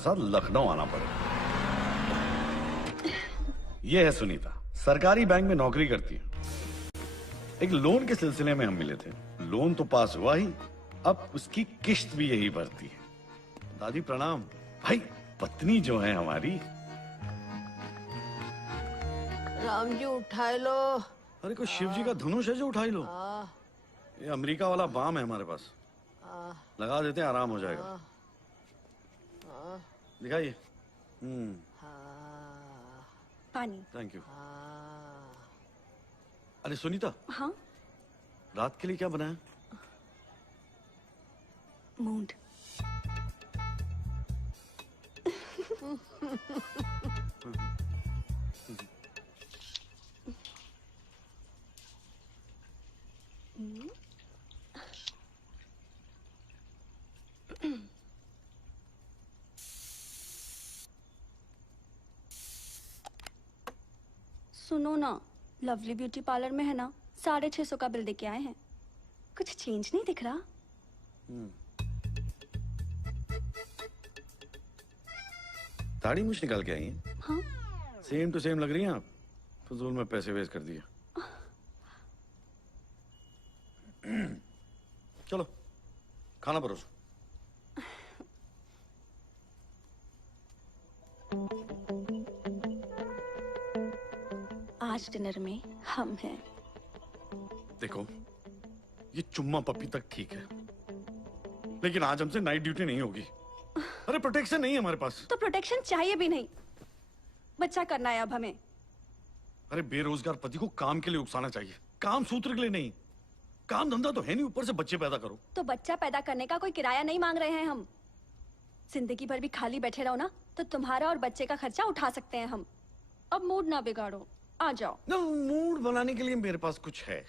साथ लखनऊ आना पड़ेगा। ये है सुनीता, सरकारी बैंक में नौकरी करती है। एक लोन के सिलसिले में हम मिले थे। लोन तो पास हुआ ही, अब उसकी किश्त भी यही भरती है। दादी प्रणाम। भाई पत्नी जो है हमारी। राम जी उठाए लो। अरे कोई शिव जी का धनुष है जो उठाई लो। ये अमेरिका वाला बाम है हमारे पास, लगा देते हैं, आराम हो जाएगा। दिखाइए। पानी। Thank you. अरे सुनीता। हाँ? रात के लिए क्या बनाया? मूड। सुनो ना, लवली ब्यूटी पार्लर में है ना, 650 का बिल देके आए हैं। कुछ चेंज नहीं दिख रहा। दाढ़ी मूछ निकाल के आई हैं? हाँ? सेम टू सेम लग रही हैं आप। फजूल में पैसे वेस्ट कर दिए। चलो खाना परोसो। आज डिनर में हम हैं। देखो ये चुम्मा पप्पी तक ठीक है, लेकिन आज हमसे नाइट ड्यूटी नहीं होगी। अरे प्रोटेक्शन नहीं है हमारे पास। तो प्रोटेक्शन चाहिए भी नहीं। बच्चा करना है अब हमें। अरे बेरोजगार पति को काम के लिए उकसाना चाहिए, काम सूत्र के लिए नहीं। काम धंधा तो है नहीं, ऊपर से बच्चे पैदा करो। तो बच्चा पैदा करने का कोई किराया नहीं मांग रहे हैं हम। जिंदगी भर भी खाली बैठे रहो ना, तो तुम्हारा और बच्चे का खर्चा उठा सकते हैं हम। अब मूड ना बिगाड़ो, आ जाओ। ना, मूड बनाने के लिए मेरे पास कुछ है।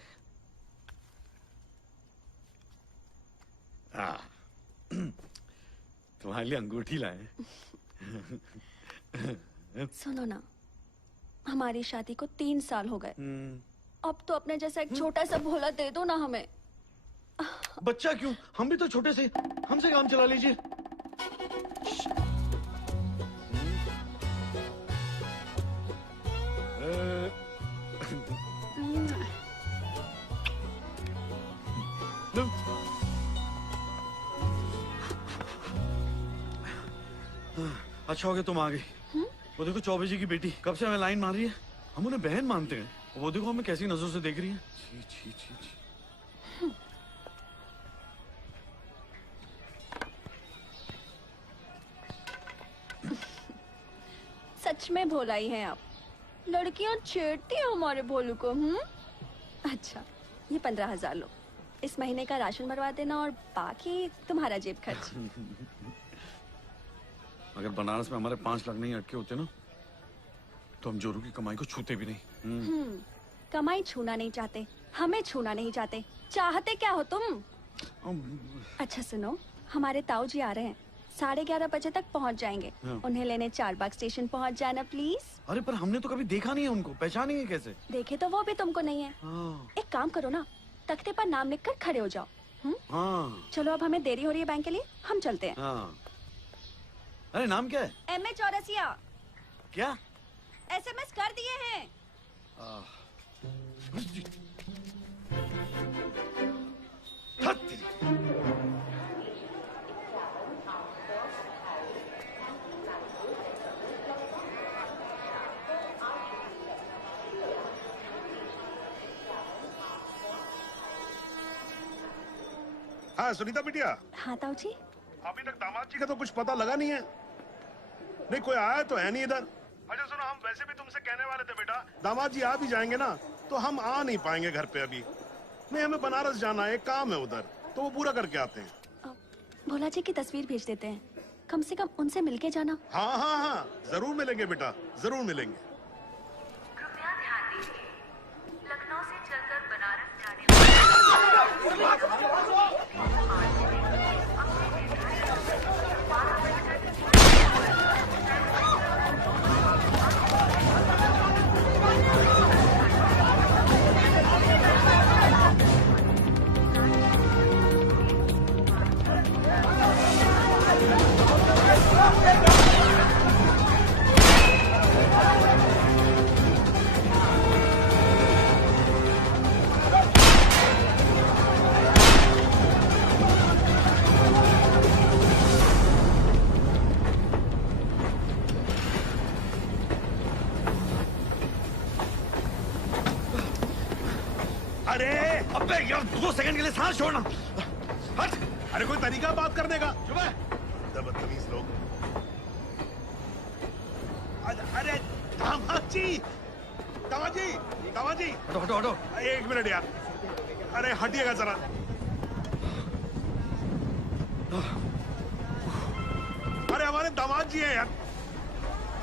तुम्हारे लिए अंगूठी लाए। सुनो ना, हमारी शादी को 3 साल हो गए। अब तो अपने जैसा एक छोटा सा भोला दे दो ना हमें। बच्चा क्यों, हम भी तो छोटे से, हमसे काम चला लीजिए। अच्छा हो गया तुम आ गई। वो देखो चौबे जी की बेटी कब से हमें लाइन मार रही है। हम उन्हें बहन मानते हैं, वो देखो हमें कैसी नजरों से देख रही है। छी छी छी छी। सच में भोला ही हैं आप। लड़कियां छेड़ती हैं हमारे भोलू को। अच्छा, ये 15,000 लो। इस महीने का राशन भरवा देना और बाकी तुम्हारा जेब खर्च। अगर बनारस में हमारे 5 लाख नहीं अटके होते ना, तो हम जोरू की कमाई को छूते भी नहीं। कमाई छूना नहीं चाहते, हमें छूना नहीं चाहते। चाहते क्या हो तुम? अच्छा सुनो, हमारे ताऊ जी आ रहे हैं, 11:30 बजे तक पहुंच जाएंगे। उन्हें लेने 4 बाग स्टेशन पहुंच जाना प्लीज। अरे पर हमने तो कभी देखा नहीं है उनको, पहचानेंगे कैसे? देखे तो वो भी तुमको नहीं है। एक काम करो ना, तख्ते पर नाम लिखकर खड़े हो जाओ। चलो अब हमें देरी हो रही है बैंक के लिए, हम चलते हैं। अरे नाम क्या है? M.A. चौरसिया। क्या? SMS कर दिए हैं। हाँ सुनीता बिटिया। हाँ ताऊ जी। अभी तक दामाद जी का तो कुछ पता लगा नहीं है। नहीं कोई आया तो है नहीं इधर। अच्छा सुनो, हम वैसे भी तुमसे कहने वाले थे बेटा, दामाद जी आ भी जाएंगे ना तो हम आ नहीं पाएंगे घर पे अभी। नहीं हमें बनारस जाना है, काम है उधर, तो वो पूरा करके आते हैं। भोला जी की तस्वीर भेज देते हैं, कम से कम उनसे मिलके जाना। हाँ हाँ हाँ जरूर मिलेंगे बेटा, जरूर मिलेंगे। कृपया ध्यान दीजिए, लखनऊ से चलकर बनारस जाने Let's go! अरे अबे यार 2 सेकंड के लिए सांस छोड़ना। हट। अरे कोई तरीका बात करने का? चुप है, बदतमीज लोग। अरे दामाद जी, दामाद जी, दामाद जी, हटो हटो हटो। 1 मिनट यार, अरे हटिएगा जरा। अरे हमारे दामाद जी हैं यार।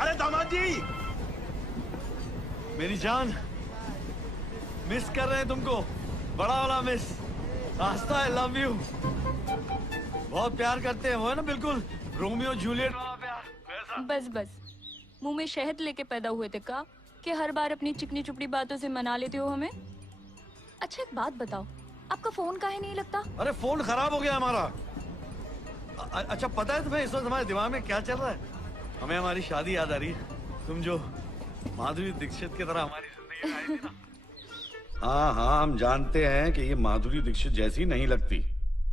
अरे दामाद जी, मेरी जान, मिस कर रहे हैं तुमको, बड़ा वाला miss. Aastha, I love you. बहुत प्यार करते हैं, वो है ना बिल्कुल रोमियो जूलियट वाला प्यार वैसा। बस बस, मुंह में शहद लेके पैदा हुए थे का कि हर बार अपनी चिकनी चुपड़ी बातों से मना लेते हो हमें। अच्छा एक बात बताओ, आपका फोन काहे नहीं लगता? अरे फोन खराब हो गया हमारा। अच्छा पता है तुम्हें इस वक्त हमारे दिमाग में क्या चल रहा है? हमें हमारी शादी याद आ रही है। तुम जो माधुरी दीक्षित की तरह हमारी जिंदगी में आई थी ना। हाँ हाँ, हम जानते हैं कि ये माधुरी दीक्षित जैसी नहीं लगती।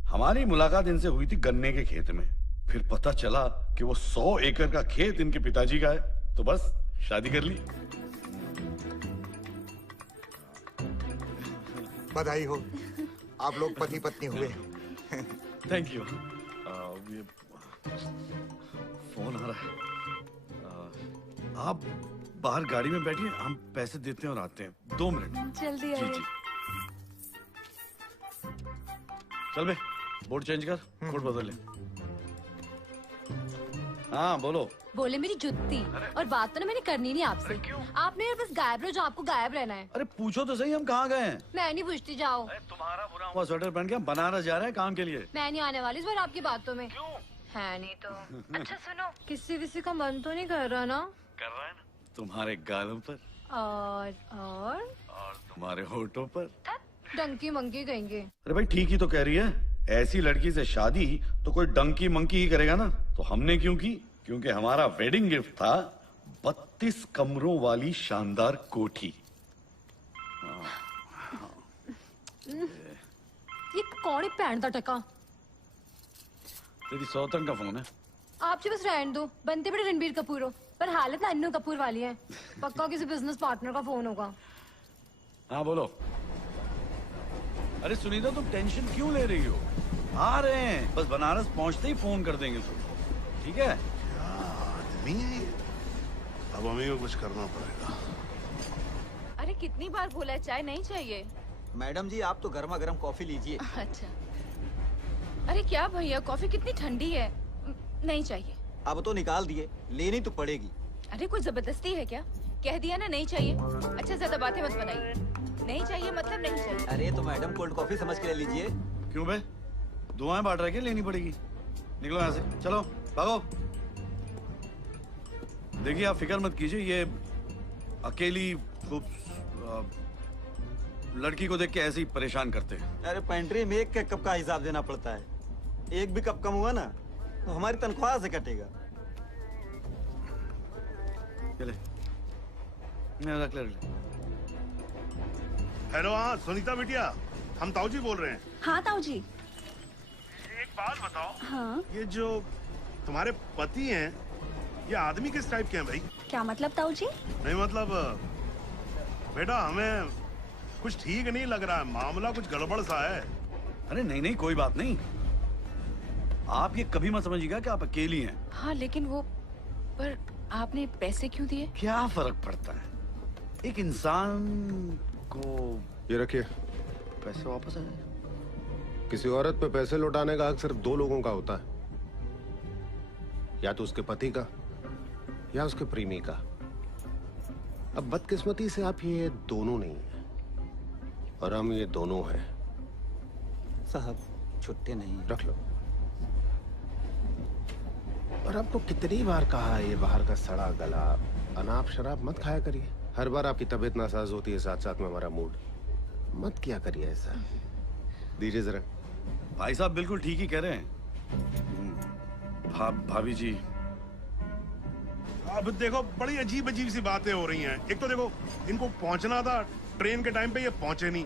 हमारी मुलाकात इनसे हुई थी गन्ने के खेत में। फिर पता चला कि वो 100 एकड़ का खेत इनके पिताजी का है, तो बस शादी कर ली। बधाई हो, आप लोग पति पत्नी हुए। Thank you. ये फोन आ रहा है। आप बाहर गाड़ी में बैठिए, हम पैसे देते हैं और आते हैं। 2 मिनट। जल्दी जी आइए। जी। चल बे, बोर्ड चेंज कर, कोट बदल ले। हाँ बोलो। बोले मेरी जुत्ती। और बात तो ना मैंने करनी नहीं आपसे। आपने यार बस गायब रहो जो आपको गायब रहना है। अरे पूछो तो सही, हम कहाँ गए हैं? मैं नहीं पूछती, जाओ। तुम्हारा बुरा हुआ स्वेटर पहन के हम बनारस जा रहे हैं काम के लिए। मैं नहीं आने वाली इस बार आपकी बातों में। क्यों? है नहीं तो। अच्छा सुनो, किसी विसी का मन तो नहीं कर रहा ना? कर रहा है ना, तुम्हारे गालों पर और तुम्हारे होठों पर। डंकी मंकी कहेंगे। अरे भाई ठीक ही तो कह रही है। ऐसी लड़की से शादी तो कोई डंकी मंकी ही करेगा ना। तो हमने क्यों की? क्योंकि हमारा वेडिंग गिफ्ट था 32 कमरों वाली शानदार कोठी। ये कौन है पैंट दा टका? तेरी सौतन का फोन है। आप जी बस रहने दो, बनते बड़े रणबीर कपूर हो पर हालत ना अन्नू कपूर वाली है। पक्का किसी बिजनेस पार्टनर का फोन होगा। हाँ बोलो। अरे सुनीता, तुम टेंशन क्यों ले रही हो? आ रहे हैं, बस बनारस पहुंचते ही फोन कर देंगे तुमको, ठीक है? आदमी है ये। अब हमें भी कुछ करना पड़ेगा। अरे कितनी बार बोला है चाय नहीं चाहिए? मैडम जी, आप तो गर्मा गर्म कॉफी लीजिए। अच्छा। अरे क्या भैया, कॉफी कितनी ठंडी है। नहीं चाहिए। अब तो निकाल दिए, लेनी तो पड़ेगी। अरे कोई जबरदस्ती है क्या? कह दिया ना नहीं चाहिए। अच्छा ज्यादा बातें मत बनाइए। नहीं चाहिए मतलब नहीं चाहिए। अरे तो मैडम कोल्ड कॉफी समझ के ले लीजिए। क्यों बे, दुआएं बांट रहे, लेनी पड़ेगी। निकलो यहाँ से, चलो भागो। देखिए आप फिक्र मत कीजिए, ये अकेली लड़की को देख के ऐसे ही परेशान करते हैं। अरे पेंट्री में एक कप का हिसाब देना पड़ता है। एक भी कप कम हुआ ना तो हमारी तनख्वाह से कटेगा। चले, रख ले। हेलो, हाँ सुनीता बिटिया, हम ताऊ जी बोल रहे हैं। हाँ ताऊ जी। एक बात बताओ। हाँ ये जो तुम्हारे पति हैं, ये आदमी किस टाइप के हैं भाई? क्या मतलब ताऊ जी? नहीं मतलब बेटा, हमें कुछ ठीक नहीं लग रहा है, मामला कुछ गड़बड़ सा है। अरे नहीं नहीं, कोई बात नहीं। आप ये कभी मत समझिएगा कि आप अकेली हैं। हाँ लेकिन वो, पर आपने पैसे क्यों दिए? क्या फर्क पड़ता है, एक इंसान को। ये रखिए। पैसे वापस आ जाए। किसी औरत पे पैसे लौटाने का हक सिर्फ 2 लोगों का होता है, या तो उसके पति का या उसके प्रेमी का। अब बदकिस्मती से आप ये दोनों नहीं हैं और हम ये दोनों हैं। साहब छुट्टे नहीं। रख लो। और आपको कितनी बार कहा है, ये बाहर का सड़ा गला अनाप शराब मत खाया करिए। हर बार आपकी तबीयत नासाज होती है, साथ साथ में हमारा मूड। मत किया करिए ऐसा। दीजिए जरा। भाई साहब बिल्कुल ठीक ही कह रहे हैं। भाभी जी, अब देखो बड़ी अजीब अजीब सी बातें हो रही हैं। एक तो देखो, इनको पहुंचना था ट्रेन के टाइम पे, ये पहुंचे नहीं।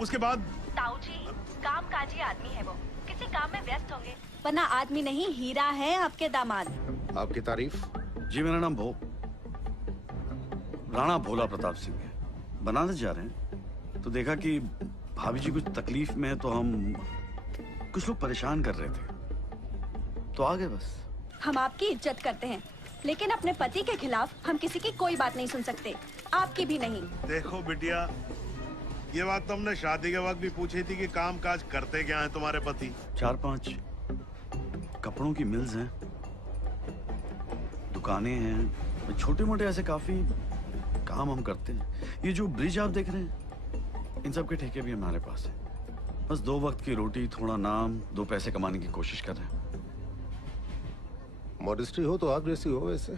उसके बाद ताऊ जी कामकाजी आदमी है वो, किसी काम में व्यस्त होंगे, वरना आदमी नहीं हीरा है आपके दामाद। आपकी तारीफ। जी मेरा नाम राणा भोला प्रताप सिंह है। बनारस जा रहे हैं। तो देखा कि भाभी जी कुछ तकलीफ में है, तो हम कुछ लोग परेशान कर रहे थे, तो आ गए बस। हम आपकी इज्जत करते हैं, लेकिन अपने पति के खिलाफ हम किसी की कोई बात नहीं सुन सकते, आपकी भी नहीं। देखो बिटिया, ये बात तो हमने शादी के वक्त भी पूछी थी कि काम काज करते क्या हैं तुम्हारे पति। 4-5 कपड़ों की मिल्स हैं, दुकानें हैं, छोटे मोटे ऐसे काफी काम हम करते हैं। ये जो ब्रिज आप देख रहे हैं, इन सब के ठेके भी हमारे पास है। बस 2 वक्त की रोटी, थोड़ा नाम, 2 पैसे कमाने की कोशिश कर रहे हैं। मॉडेस्टी हो तो आप जैसी हो वैसे।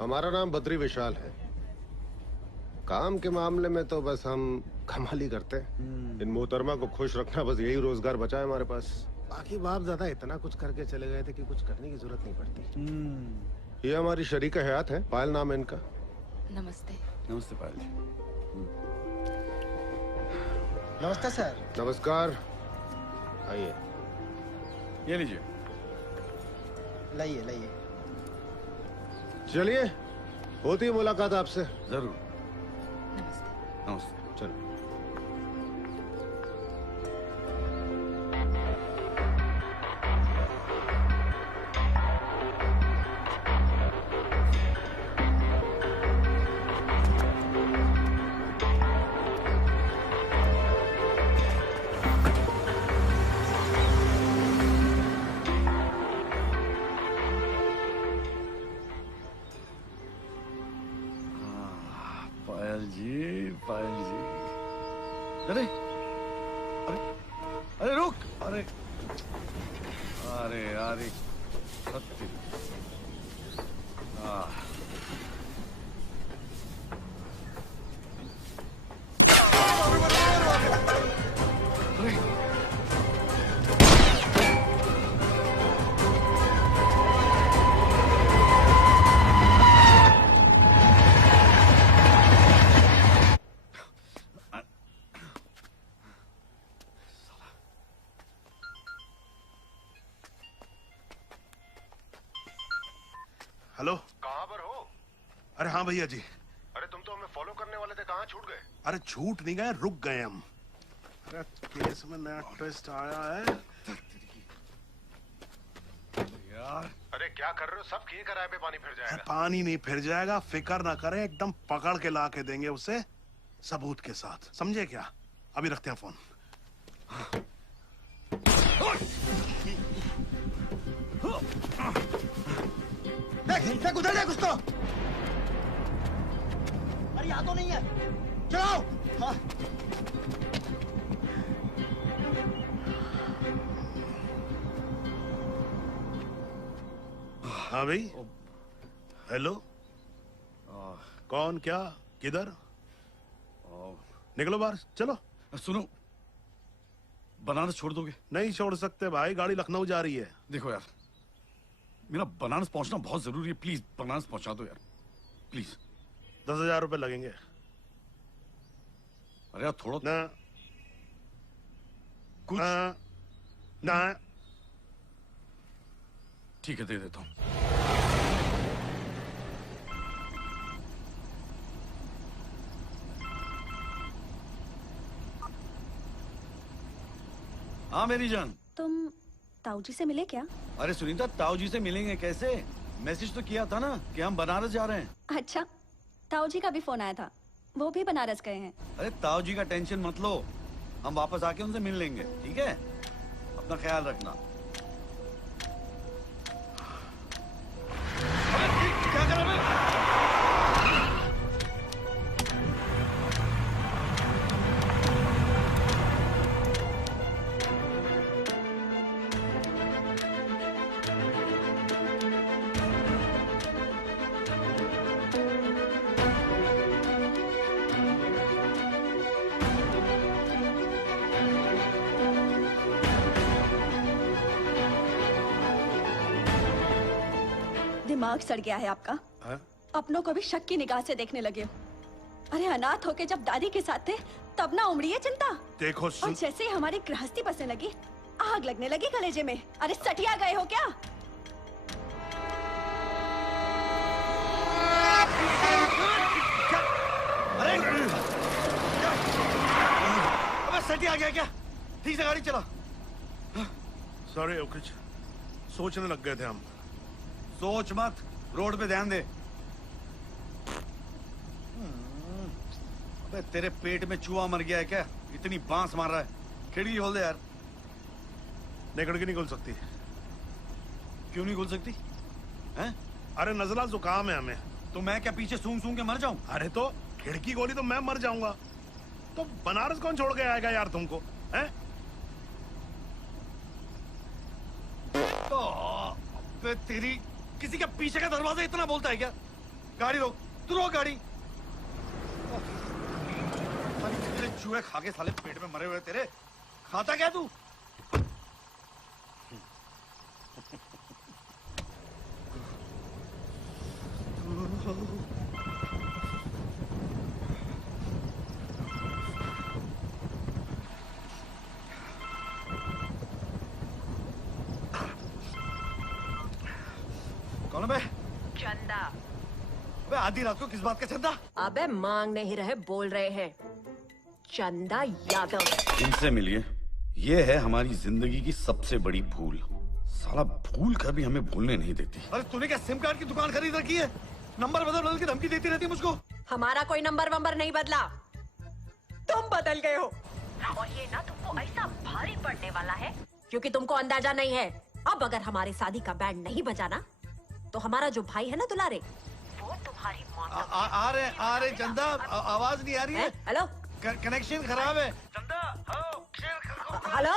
हमारा नाम बद्री विशाल है। काम के मामले में तो बस हम कमाल ही करते हैं। इन मोहतरमा को खुश रखना, बस यही रोजगार बचा है हमारे पास। बाकी बाप ज्यादा इतना कुछ करके चले गए थे कि कुछ करने की जरूरत नहीं पड़ती। ये हमारी शरीका हयात है, पायल नाम है इनका। नमस्ते। नमस्ते पायल जी। नमस्ते सर। नमस्कार, आइए। ये लीजिए। लाइए लाइए। चलिए, होती है मुलाकात आपसे। जरूर। नमस्ते। नमस्ते। चलो। पायल जी, पायल जी। अरे अरे अरे रुक! अरे अरे यार, सत्य। हेलो, कहाँ पर हो? अरे हाँ भैया जी। अरे तुम तो हमें फॉलो करने वाले थे, कहाँ छूट गए? अरे छूट नहीं गए, रुक गए हम। अरे केस में नया ट्विस्ट आया है यार, अरे क्या कर रहे हो? सब किए कराए पे पानी फिर अरे जाएगा। पानी नहीं फिर जाएगा, फिक्र ना करें, एकदम पकड़ के ला के देंगे उसे, सबूत के साथ। समझे क्या? अभी रखते हैं फोन। देख उधर देख उसको। अरे यहाँ तो नहीं है, चलाओ। हाँ। हाँ भाई, हेलो। कौन, क्या, किधर? निकलो बाहर, चलो। सुनो, बनारस छोड़ दोगे? नहीं छोड़ सकते भाई, गाड़ी लखनऊ जा रही है। देखो यार, मेरा बनारस पहुंचना बहुत जरूरी है, प्लीज बनारस पहुंचा दो यार, प्लीज। 10,000 रुपए लगेंगे। अरे यार थोड़ा ना कुछ। ना ठीक है, दे देता हूँ। हाँ मेरी जान। तुम ताऊ जी से मिले क्या? अरे सुनीता, ताऊ जी से मिलेंगे कैसे? मैसेज तो किया था ना कि हम बनारस जा रहे हैं। अच्छा, ताऊ जी का भी फोन आया था, वो भी बनारस गए हैं। अरे ताऊ जी का टेंशन मत लो, हम वापस आके उनसे मिल लेंगे, ठीक है? अपना ख्याल रखना। क्या कर रहे हो? दिमाग सड़ गया है आपका। अपनों को भी शक की निगाह से देखने लगे हो। अरे अनाथ होके जब दादी के साथ थे तब ना उमड़ी है चिंता। देखो और जैसे ही हमारी गृहस्थी बसने लगी, आग लगने लगी कलेजे में। अरे सटिया गए हो क्या? आ गया क्या? ठीक से गाड़ी चला। सॉरी कुछ सोचने लग गए थे हम। सोच मत, रोड पे ध्यान दे। अबे तेरे पेट में चूहा मर गया है क्या? इतनी बांस मार रहा है। खिड़की खोल दे यार। नहीं, खिड़की नहीं खोल सकती। क्यों नहीं खोल सकती? हैं? अरे नजला जुकाम है हमें। तो मैं क्या पीछे सूंघ सूंघ के मर जाऊं? अरे तो खिड़की खोली तो मैं मर जाऊंगा। तो बनारस कौन छोड़ के आएगा यार तुमको, हैं? तो अबे तेरी, किसी का पीछे का दरवाजा इतना बोलता है क्या? गाड़ी रोक, तू रोक गाड़ी। तेरे चूहे खा के साले पेट में मरे हुए तेरे। खाता क्या तू? कौन है बे? चंदा। बे आधी रात को किस बात का चंदा? अबे मांग नहीं रहे, बोल रहे हैं। चंदा यादव। इनसे मिलिए। ये है हमारी जिंदगी की सबसे बड़ी भूल। साला भूल कभी हमें भूलने नहीं देती। अरे तूने क्या सिम कार्ड की दुकान खरीद रखी है? नंबर बदल बदल के धमकी देती रहती है मुझको। हमारा कोई नंबर वंबर नहीं बदला, तुम बदल गए हो। और ये ना तुमको ऐसा भारी पड़ने वाला है क्योंकि तुमको अंदाजा नहीं है। अब अगर हमारी शादी का बैंड नहीं बजाना तो हमारा जो भाई है ना दुलारे, वो तुम्हारी माँ आ रहे चंदा, आवाज नहीं आ रही है। हेलो, कनेक्शन खराब है। चंदा, हेलो।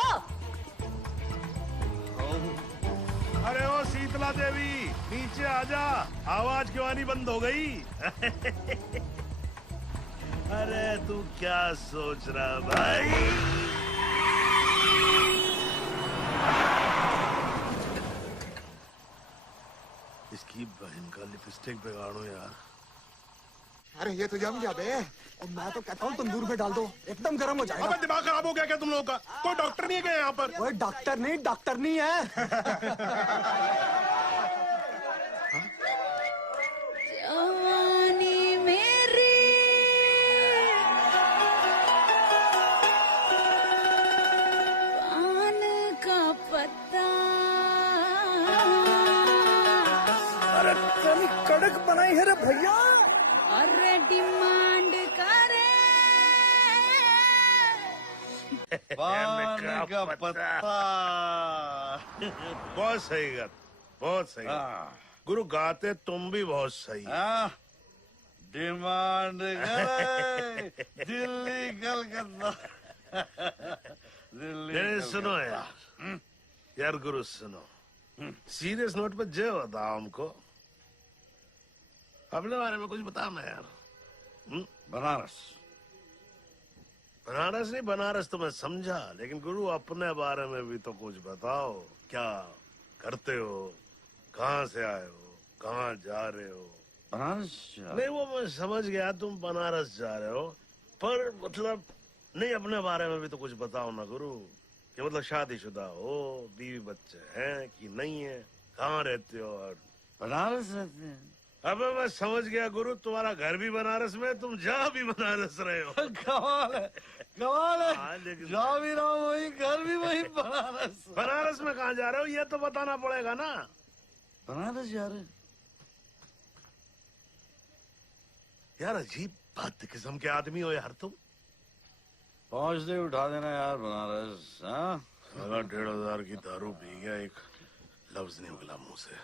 अरे ओ शीतला देवी, नीचे आजा। आवाज क्यों आनी बंद हो गई? अरे तू क्या सोच रहा भाई? इसकी बहन का लिपस्टिक बिगाड़ो यार। अरे ये तो जम जाबे। मैं तो कहता हूँ तंदूर में डाल दो, एकदम गर्म हो जाएगा। अबे दिमाग खराब हो गया क्या तुम लोगों का? कोई डॉक्टर नहीं है क्या यहाँ पर? ओए डॉक्टर नहीं है। जवानी मेरी पान का पत्ता। अरे तेरी कड़क बनाई है रे भैया। अरे डिमांड करे पान का पत्ता। बहुत सही बात, बहुत सही। गुरु गाते तुम भी बहुत सही। डिमांड करे दिल्ली कलकत्ता। नहीं सुनो यार, यार गुरु सुनो। सीरियस नोट पे जो बताओ हमको, अपने बारे में कुछ बताओ ना यार। बनारस। बनारस नहीं, बनारस तो मैं समझा, लेकिन गुरु अपने बारे में भी तो कुछ बताओ। क्या करते हो, कहाँ से आए हो, कहाँ जा रहे हो? बनारस नहीं वो मैं समझ गया तुम बनारस जा रहे हो, पर मतलब नहीं, अपने बारे में भी तो कुछ बताओ ना गुरु। कि मतलब शादीशुदा हो, बीवी बच्चे हैं कि नहीं है, कहाँ रहते हो? और बनारस रहते हैं। अबे मैं समझ गया गुरु, तुम्हारा घर भी बनारस में, तुम जहाँ भी बनारस रहे हो। कमाल है, कमाल हाँ, है। लेकिन जा भी रहा हूँ वही, घर भी वही, बनारस। बनारस में कहाँ जा रहे हो ये तो बताना पड़ेगा ना। बनारस जा रहे। यार अजीब बात किस्म के आदमी हो यार तुम। पहुंचते उठा देना यार बनारस। हाँ, 1500 की दारू पी गया, एक लफ्ज नहीं निकला मुंह से।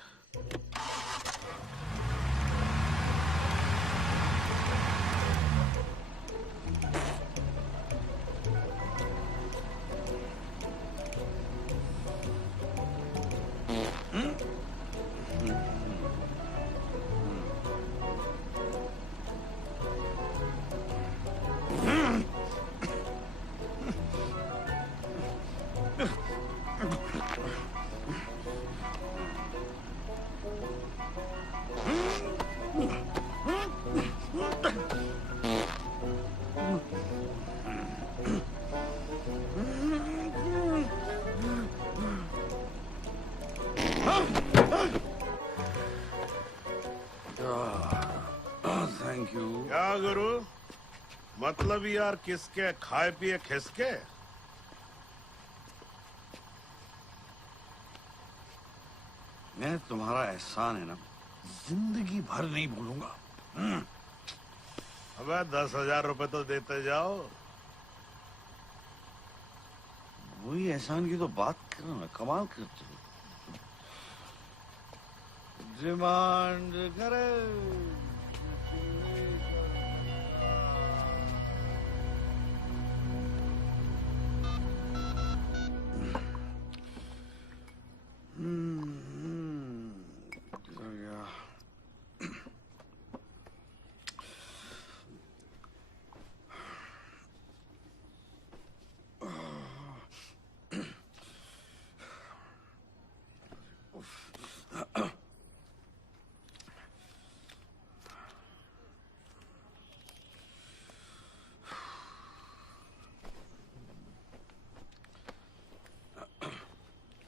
Thank you. क्या गुरु, मतलब यार किसके खाए पिए खिसके? मैं तुम्हारा एहसान है ना जिंदगी भर नहीं भूलूंगा। अबे 10,000 रुपए तो देते जाओ। वही एहसान की तो बात कर रहा हूं, कमाल करते हो। डिमांड करे किधर गया?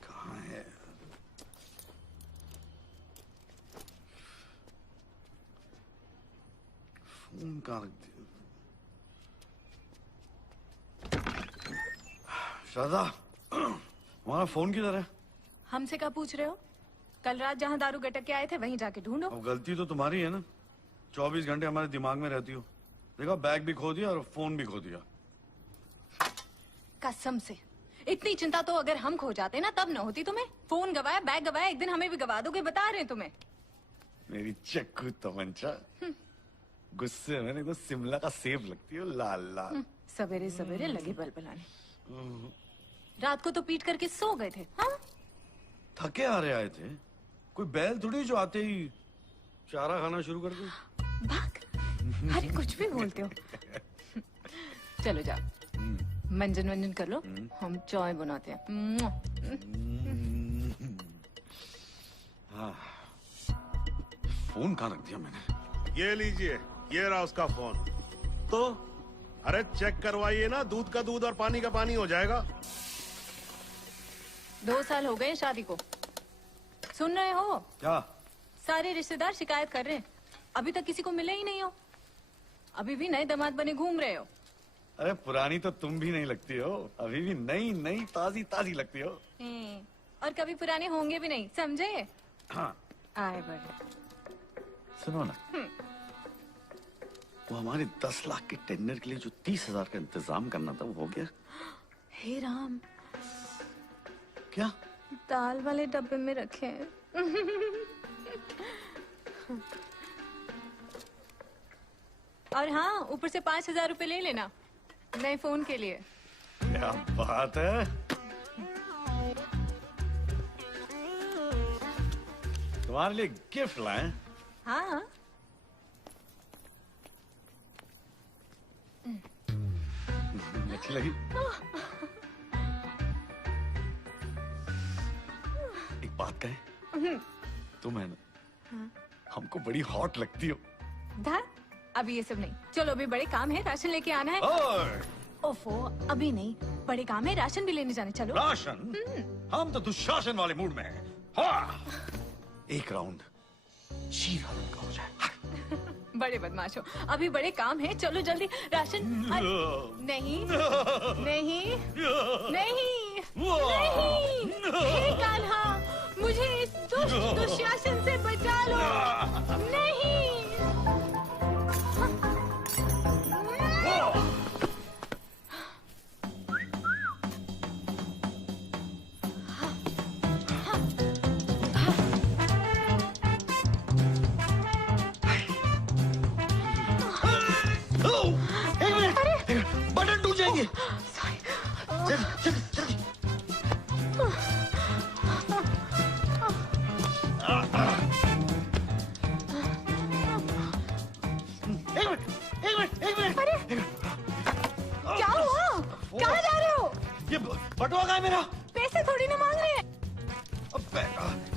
कहाँ है? फोन कहाँ रख दिया? शारदा, हमारा फोन किधर है? हमसे क्या पूछ रहे हो? कल रात जहाँ दारू गटक के आए थे वहीं जाके ढूंढो। अब गलती तो तुम्हारी है ना, 24 घंटे हमारे दिमाग में रहती हो। देखो बैग भी खो दिया और फोन भी खो दिया। कसम से इतनी चिंता तो अगर हम खो जाते ना तब न होती तुम्हें। फोन गवाया, बैग गवाया, एक दिन हमें भी गवा दोगे, बता रहे हैं तुम्हें। मेरी चक्कू तमंचा गुस्से में नहीं तो शिमला का सेब लगती हो, लाल लाल। सवेरे सवेरे लगे बलबलाने। रात को तो पीट करके सो गए थे। हाँ? थके आ रहे आए थे, कोई बैल थोड़ी जो आते ही चारा खाना शुरू कर दे। भाग। अरे कुछ भी बोलते हो। चलो जाओ, मंजन वंजन कर लो, हम चाय बनाते हैं। हाँ। फोन कहाँ रख दिया मैंने? ये लीजिए, ये रहा उसका फोन। तो अरे चेक करवाइए ना, दूध का दूध और पानी का पानी हो जाएगा। 2 साल हो गए शादी को। सुन रहे हो? क्या? सारे रिश्तेदार शिकायत कर रहे हैं, अभी तक किसी को मिले ही नहीं हो। अभी भी नए दामाद बने घूम रहे हो। अरे पुरानी तो तुम भी नहीं लगती हो, अभी भी नई नई ताजी ताजी लगती हो। और कभी पुराने होंगे भी नहीं, समझे? हाँ। आए बड़े। सुनो ना, वो हमारे 10 लाख के टेंडर के लिए जो 30,000 का इंतजाम करना था वो हो गया? हे राम, क्या? दाल वाले डब्बे में रखे हैं। और हाँ, ऊपर से 5,000 रुपए ले लेना नए फोन के लिए। क्या बात है। तुम्हारे लिए गिफ्ट लाए। हाँ। अच्छी लगी? एक बात कहें, तुम है ना, हमको बड़ी हॉट लगती हो। धा, अभी ये सब नहीं, चलो अभी बड़े काम है, राशन लेके आना है। ओफो, अभी नहीं, बड़े काम है, राशन भी लेने जाने, चलो। राशन? हम तो दुशासन वाले मूड में हैं। हाँ। एक राउंड शीरा का हो जाए। बड़े बदमाश हो, अभी बड़े काम है, चलो जल्दी राशन। नहीं नहीं नहीं नहीं, हे कान्हा, मुझे इस दुष्ट दुशासन से बचा लो। नहीं। बटन टूट जाएंगे। एक मिनट। क्या हुआ? कहाँ जा रहे हो? ये बटुआ कहाँ है मेरा? पैसे थोड़ी ना मांग रहे हैं।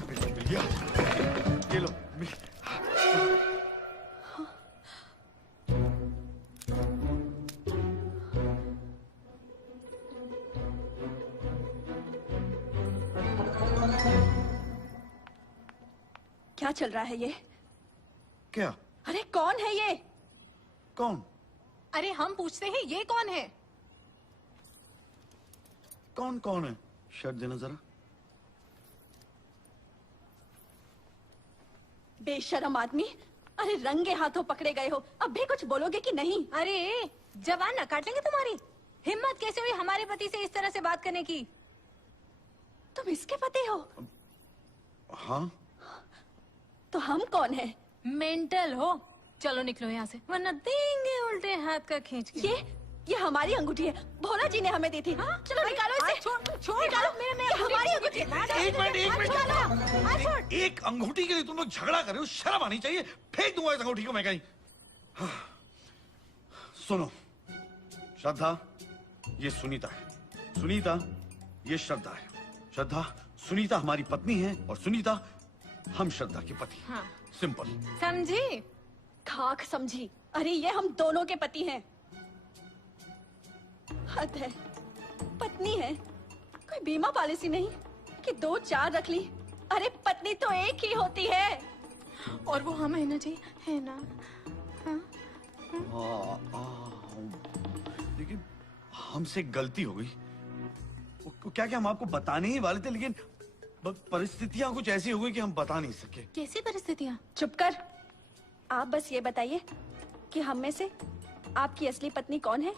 मिल गया। ये लो। क्या चल रहा है ये? क्या? अरे कौन है ये? कौन? अरे हम पूछते हैं ये कौन है? कौन कौन है? शर्ट देना जरा। बेशरम आदमी, अरे रंगे हाथों पकड़े गए हो, अब भी कुछ बोलोगे कि नहीं? अरे जवान ना काट लेंगे तुम्हारी। हिम्मत कैसे हुई हमारे पति से इस तरह से बात करने की? तुम इसके पति हो? हाँ। तो हम कौन है? मेंटल हो। चलो निकलो यहाँ से, वरना देंगे उल्टे हाथ का खींच के। ये हमारी अंगूठी है, भोला जी ने हमें दी थी। हाँ? चलो निकालो इसे। छोड़ निकालो। मेरे ये हमारी अंगूठी है। एक मिनट। एक अंगूठी के लिए तुम लोग झगड़ा कर रहे हो, शर्म आनी चाहिए। फेंक दूंगा इस अंगूठी को मैं कहीं। सुनो श्रद्धा, ये सुनीता है, सुनीता ये श्रद्धा है, श्रद्धा सुनीता हमारी पत्नी है और सुनीता हम श्रद्धा के पति। हाँ। सिंपल। समझी? खाक समझी। अरे ये हम दोनों के पति हैं। हद है, पत्नी है, कोई बीमा पॉलिसी नहीं कि 2-4 रख ली। अरे पत्नी तो एक ही होती है। और वो हम है ना जी, है ना? लेकिन हमसे गलती हो गई। क्या क्या हम आपको बताने ही वाले थे, लेकिन परिस्थितियां कुछ ऐसी हो गई कि हम बता नहीं सके। कैसी परिस्थितियां? चुप कर। आप बस ये बताइए कि हम में से आपकी असली पत्नी कौन है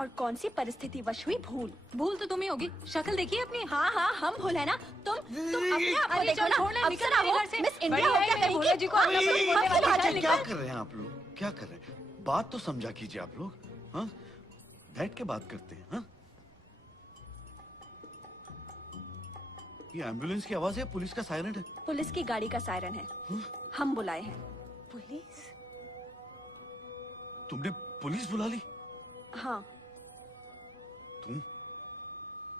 और कौन सी परिस्थिति वश हुई भूल? भूल तो तुम ही होगी, शक्ल देखिए अपनी। हाँ हाँ हम भूल है ना। तुम अपने आप को अरे देखो चल ना। छोड़ ले, अब निकल जरा मेरे वो घर से। मिस इंडिया बड़ी हो है क्या मेरे भोला जी को अपना पति बोलने वाली है। क्या कर रहे हैं आप लोग? क्या कर रहे हैं? बात तो समझा कीजिए आप लोग। हाँ, बैठ के बात करते हैं। हाँ, ये एम्बुलेंस की आवाज है, पुलिस का सायरन है? पुलिस की गाड़ी का सायरन है। हम बुलाए हैं। पुलिस? तुमने पुलिस बुला ली? हाँ। तुम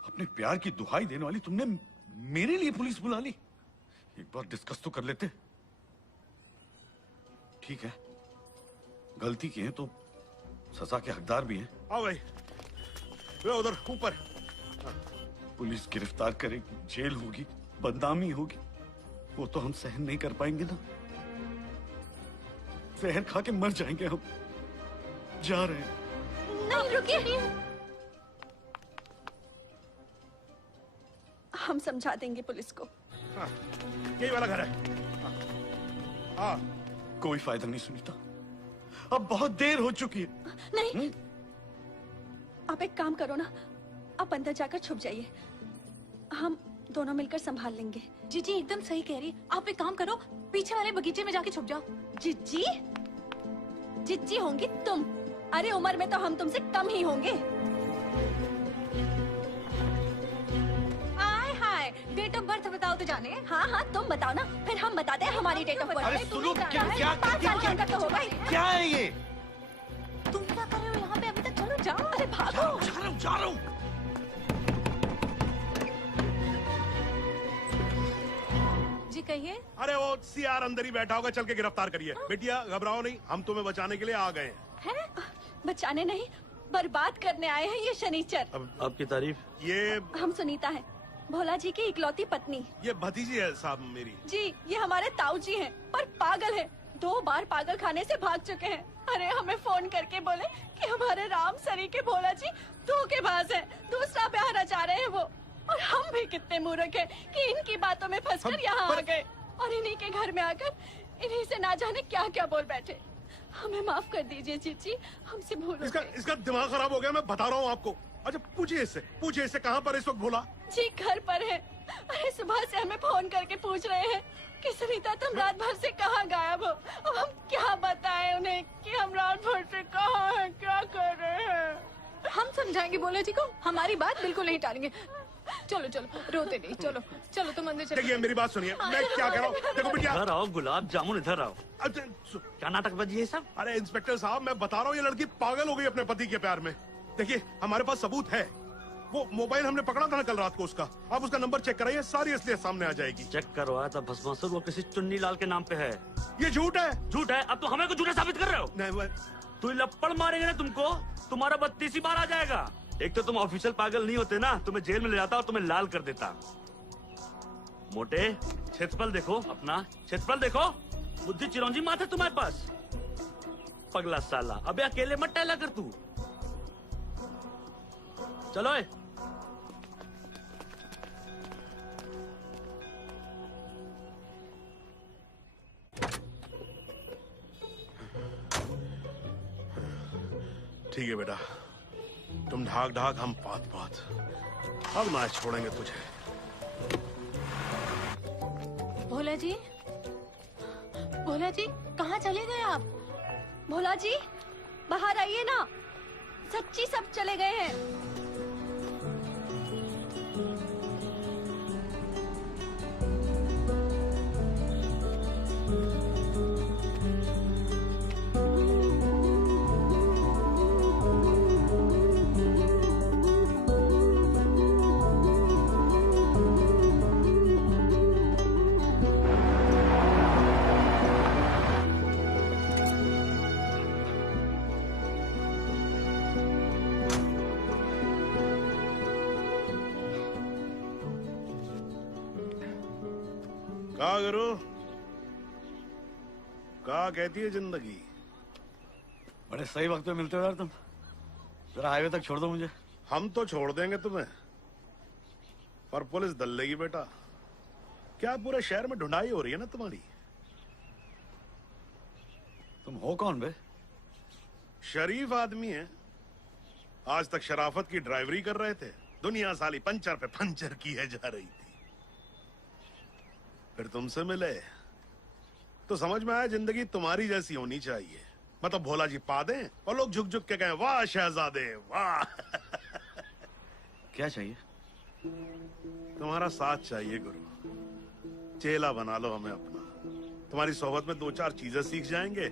अपने प्यार की दुहाई देने वाली, तुमने मेरे लिए पुलिस बुला ली? एक बार डिस्कस तो कर लेते। ठीक है, गलती की है तो सजा के हकदार भी हैं। आओ भाई, वे उधर ऊपर। पुलिस गिरफ्तार करेगी, जेल होगी, बदनामी होगी, वो तो हम सहन नहीं कर पाएंगे ना। जहर खा के मर जाएंगे हम। जा रहे हैं। नहीं रुकिए, हम समझा देंगे पुलिस को। हाँ, यही वाला घर है। हाँ। कोई फायदा नहीं सुनीता, अब बहुत देर हो चुकी है। नहीं, आप एक काम करो ना, आप अंदर जाकर छुप जाइए, हम दोनों मिलकर संभाल लेंगे। जीजी एकदम सही कह रही। आप एक काम करो, पीछे वाले बगीचे में जाके छुप जाओ। जिज्जी? जिज्जी होंगी तुम? अरे उम्र में तो हम तुमसे कम ही होंगे। आय हाय, डेट ऑफ बर्थ बताओ तो जाने। हाँ हाँ तुम बताओ ना, फिर हम बताते हैं हमारी डेट ऑफ बर्थ। अरे सुनो, क्या 5 साल का अंतर तो होगा ही। क्या है ये? तुम क्या कर रहे हो यहाँ पे अभी तक? चलो जाओ। अरे भागो। जा रहा हूँ। जी कहिए। अरे वो सीआर अंदर ही बैठा होगा, चल के गिरफ्तार करिए। बेटिया घबराओ नहीं, हम तुम्हें बचाने के लिए आ गए हैं। बचाने नहीं, बर्बाद करने आए हैं ये शनिचर। आपकी तारीफ? ये हम सुनीता हैं, भोला जी की इकलौती पत्नी। ये भतीजी है साहब मेरी। जी ये हमारे ताऊ जी हैं, पर पागल हैं। 2 बार पागल खाने से भाग चुके हैं। अरे हमें फोन करके बोले कि हमारे राम सरी के भोला जी धोखेबाज हैं, दूसरा ब्याह रचा रहे हैं वो। और हम भी कितने मूर्ख हैं कि इनकी बातों में फंसकर यहाँ आ गए और इन्हीं के घर में आकर इन्हीं से ना जाने क्या क्या बोल बैठे। हमें माफ कर दीजिए जीजी, हमसे भूल हो गई। इसका दिमाग खराब हो गया, मैं बता रहा हूँ आपको। अच्छा पूछिए इससे कहाँ पर इस वक्त भोला? जी घर पर है। अरे सुबह से हमें फोन करके पूछ रहे हैं कि सुनीता तुम रात भर से कहाँ गायब हो। अब हम क्या बताएं उन्हें कि हम रात भर से कहाँ हैं, क्या कर रहे हैं। हम समझाएंगे भोला जी को, हमारी बात बिल्कुल नहीं टालेंगे। चलो चलो, रोते नहीं, चलो चलो तुम अंदर चलो। देखिए मेरी बात सुनिए, मैं क्या कह रहा हूँ। देखो बेटिया, इधर आओ गुलाब जामुन, इधर आओ। क्या नाटक बजी है सब? अरे इंस्पेक्टर साहब, मैं बता रहा हूँ ये लड़की पागल हो गई अपने पति के प्यार में। देखिए हमारे पास सबूत है, वो मोबाइल हमने पकड़ा था ना कल रात को उसका। आप उसका नंबर चेक कराइए, सारी असलियत सामने आ जाएगी। चेक करवाया था भस्मासुर, वो किसी चुन्नी लाल के नाम पे है। ये झूठ है। झूठ है? अब तो हमें को झूठा साबित कर रहे हो। नहीं तू लपड़ मारेंगे ना तुमको, तुम्हारा 32 बार आ जाएगा। एक तो तुम ऑफिशियल पागल नहीं होते ना, तुम्हें जेल में ले जाता और तुम्हें लाल कर देता। मोटे क्षेत्रफल देखो अपना, क्षेत्रफल देखो। बुद्धि चिरौंजी मात है तुम्हारे पास। पगला साला, अबे अकेले मत टहला कर तू। चलो ठीक है बेटा, तुम ढाक ढाक, हम पात पात। अब ना छोड़ेंगे तुझे। भोला जी, भोला जी, कहाँ चले गए आप? भोला जी बाहर आइए ना, सच्ची सब चले गए हैं। क्या करो, क्या कहती है जिंदगी? बड़े सही वक्त पे मिलते हो यार तुम। जरा हाईवे तक छोड़ दो मुझे। हम तो छोड़ देंगे तुम्हें, पर पुलिस दल लेगी बेटा। क्या पूरे शहर में ढूंढाई हो रही है ना तुम्हारी? तुम हो कौन बे? शरीफ आदमी है, आज तक शराफत की ड्राइवरी कर रहे थे। दुनिया साली पंचर पे पंचर की है जा रही थी, फिर तुमसे मिले तो समझ में आया जिंदगी तुम्हारी जैसी होनी चाहिए। मतलब भोला जी पा दें और लोग झुक झुक के कहें वाह शहजादे वाह। क्या चाहिए? तुम्हारा साथ चाहिए गुरु, चेला बना लो हमें अपना। तुम्हारी सोहबत में 2-4 चीजें सीख जाएंगे,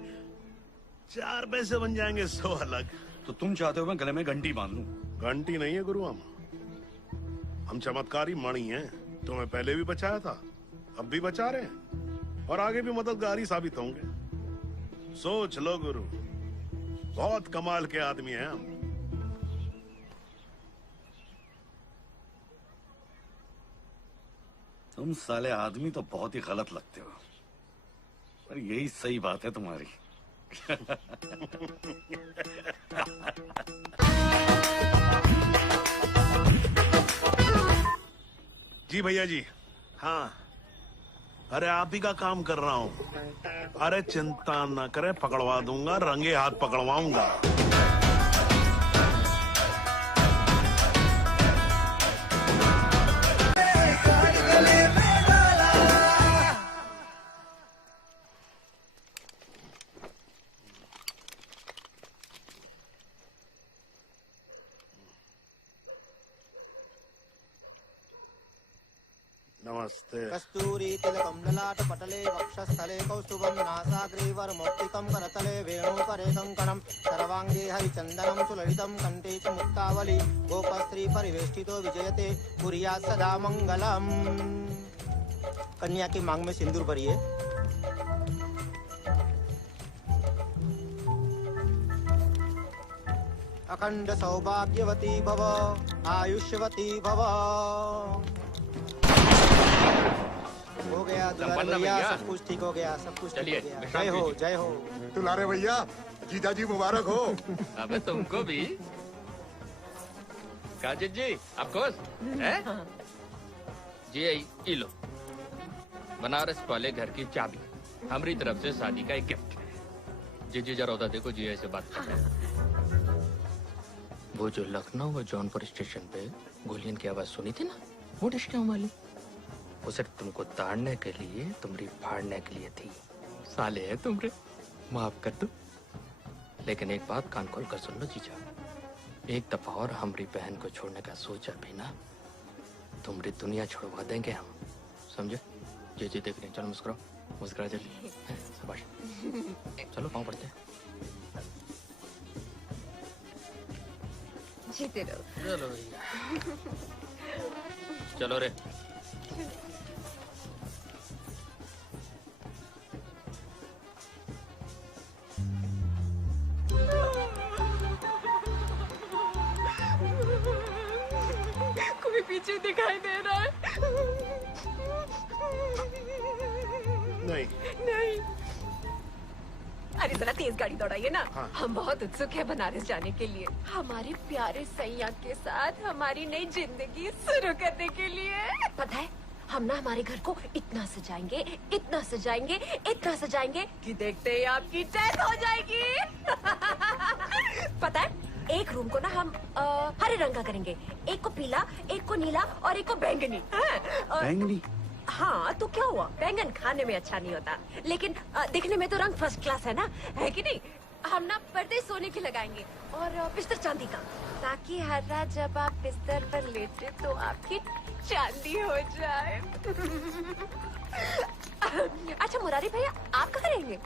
4 पैसे बन जाएंगे 100 अलग। तो तुम चाहते हो मैं गले में घंटी बांध लूं? घंटी नहीं है गुरु, हम चमत्कारी मणि हैं। तुम्हें पहले भी बचाया था, अब भी बचा रहे हैं और आगे भी मददगारी साबित होंगे। सोच लो गुरु, बहुत कमाल के आदमी हैं हम। तुम साले आदमी तो बहुत ही गलत लगते हो, पर यही सही बात है तुम्हारी। जी भैया जी। हाँ, अरे आप ही का काम कर रहा हूँ। अरे चिंता न करे, पकड़वा दूंगा, रंगे हाथ पकड़वाऊंगा। नमस्ते। कस्तूरी तिलकं ललाटपटले वक्षस्थले कौस्तुभं नासाग्रे वरमौक्तिकं करतले वेणुकरे कङ्कणं सर्वाङ्गे हरिचन्दनं सुललितं कण्ठे च मुक्तावली गोपस्त्री परिवेष्टितो विजयते कुर्यात् सदा मङ्गलम्। कन्या की मांग में सिंदूर भरिए। अखंड सौभाग्यवती भव, आयुष्यवती भव। हो गया दुलारे भैया, सब कुछ ठीक हो गया, सब कुछ ठीक हो गया। जय हो जय हो। दुलारे भैया, जीजाजी मुबारक हो। अबे तुमको भी। काजिद जी आपको है? जी ये लो, बनारस वाले घर की चाबी, हमारी तरफ से शादी का एक गिफ्ट। जी जरा उधर देखो, जी ऐसे बात कर रहे हैं। वो जो लखनऊ और जौनपुर स्टेशन पे गोलियन की आवाज सुनी थी ना, वो डिश क्यों वाली? वो सिर्फ तुमको ताड़ने के लिए, तुम्हारी फाड़ने के लिए थी। साले है तुमरे, माफ कर दो। लेकिन एक बात कान खोल कर सुन लो जीजा, एक दफा और हमारी बहन को छोड़ने का सोचा भी ना, तुम्हारी दुनिया छोड़वा देंगे हम, समझे? जी देख रहे हैं, चलो मुस्कुराओ, मुस्कुरा जल्दी। शाबाश, चलो पाँव पड़ते हैं। जीते रहो। चलो भैया, चलो रे। कोई पीछे दिखाई दे रहा है? नहीं नहीं। अरे जरा तेज गाड़ी दौड़ाइए ना। हाँ। हम बहुत उत्सुक हैं बनारस जाने के लिए, हमारे प्यारे सैया के साथ हमारी नई जिंदगी शुरू करने के लिए। पता है, हम ना हमारे घर को इतना सजाएंगे, इतना सजाएंगे, इतना सजाएंगे कि देखते ही आपकी डेथ हो जाएगी। पता है, एक रूम को ना हम हरे रंग का करेंगे, एक को पीला, एक को नीला और एक को बैंगनी। बैंगनी? हाँ तो क्या हुआ, बैंगन खाने में अच्छा नहीं होता लेकिन दिखने में तो रंग फर्स्ट क्लास है ना, है कि नहीं? हम ना पर्दे सोने के लगाएंगे और बिस्तर चांदी का, ताकि हर रात जब आप बिस्तर पर लेटे तो आपकी चांदी हो जाए। अच्छा मुरारी भैया आप कहाँ रहेंगे?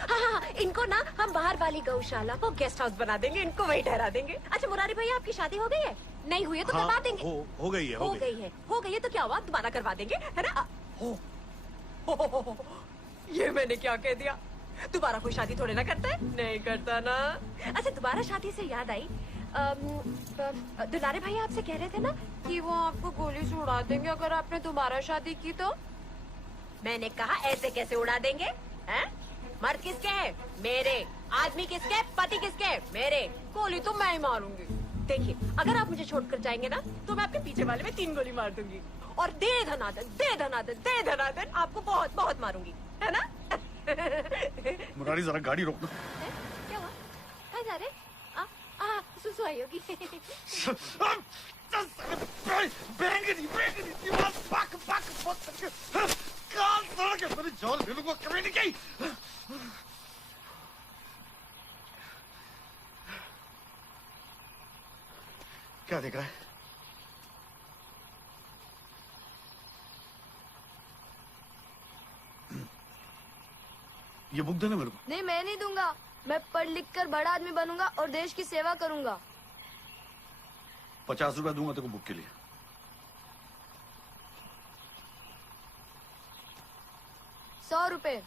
हाँ, इनको ना हम बाहर वाली गौशाला को गेस्ट हाउस बना देंगे, इनको वही ठहरा देंगे। अच्छा मुरारी भैया आपकी शादी हो गई है? नहीं हुई है तो करवा देंगे। हो गई है, हो गई है तो क्या हुआ, दोबारा करवा देंगे, है ना? ये मैंने क्या कह दिया, दोबारा कोई शादी थोड़े ना करता है, नहीं करता ना। अच्छा दोबारा शादी से याद आई, दुलारे भाई आपसे कह रहे थे ना कि वो आपको गोली से उड़ा देंगे अगर आपने दोबारा शादी की तो। मैंने कहा ऐसे कैसे उड़ा देंगे, हैं? मर्द किसके हैं? मेरे। आदमी किसके? पति किसके? मेरे। गोली तो मैं ही मारूंगी। देखिए अगर आप मुझे छोड़कर जाएंगे ना तो मैं आपके पीछे वाले में 3 गोली मार दूंगी और दे धनादन आपको बहुत बहुत मारूंगी, है ना? मुरारी जरा गाड़ी रोकना। क्या हुआ, कहाँ जा रहे? सुसु आई होगी। बैंगनी दीवार पक काल सड़क है, मेरी जान ले लूंगा कभी नहीं गई। क्या देख रहा है? ये बुक देना मेरे को। नहीं मैं नहीं दूंगा, मैं पढ़ लिख कर बड़ा आदमी बनूंगा और देश की सेवा करूंगा। 50 रुपया दूंगा तेरे को बुक के लिए। 100 रुपए।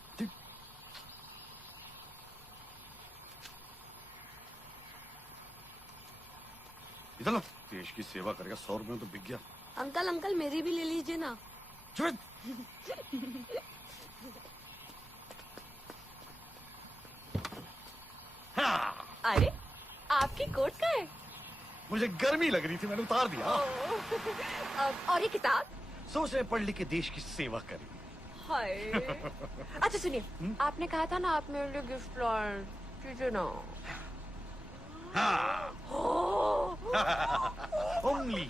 इधर लो, देश की सेवा करेगा, 100 रुपये में तो बिक गया। अंकल मेरी भी ले लीजिए ना। चुप। हाँ। अरे आपकी कोट का है? मुझे गर्मी लग रही थी, मैंने उतार दिया। और ये किताब? सोच रहे पढ़ लिख के देश की सेवा करेंगे। हाय। अच्छा सुनिए, आपने कहा था ना आप मेरे लिए गिफ्ट लाए, कीजिए ना। हाँ। उंगली।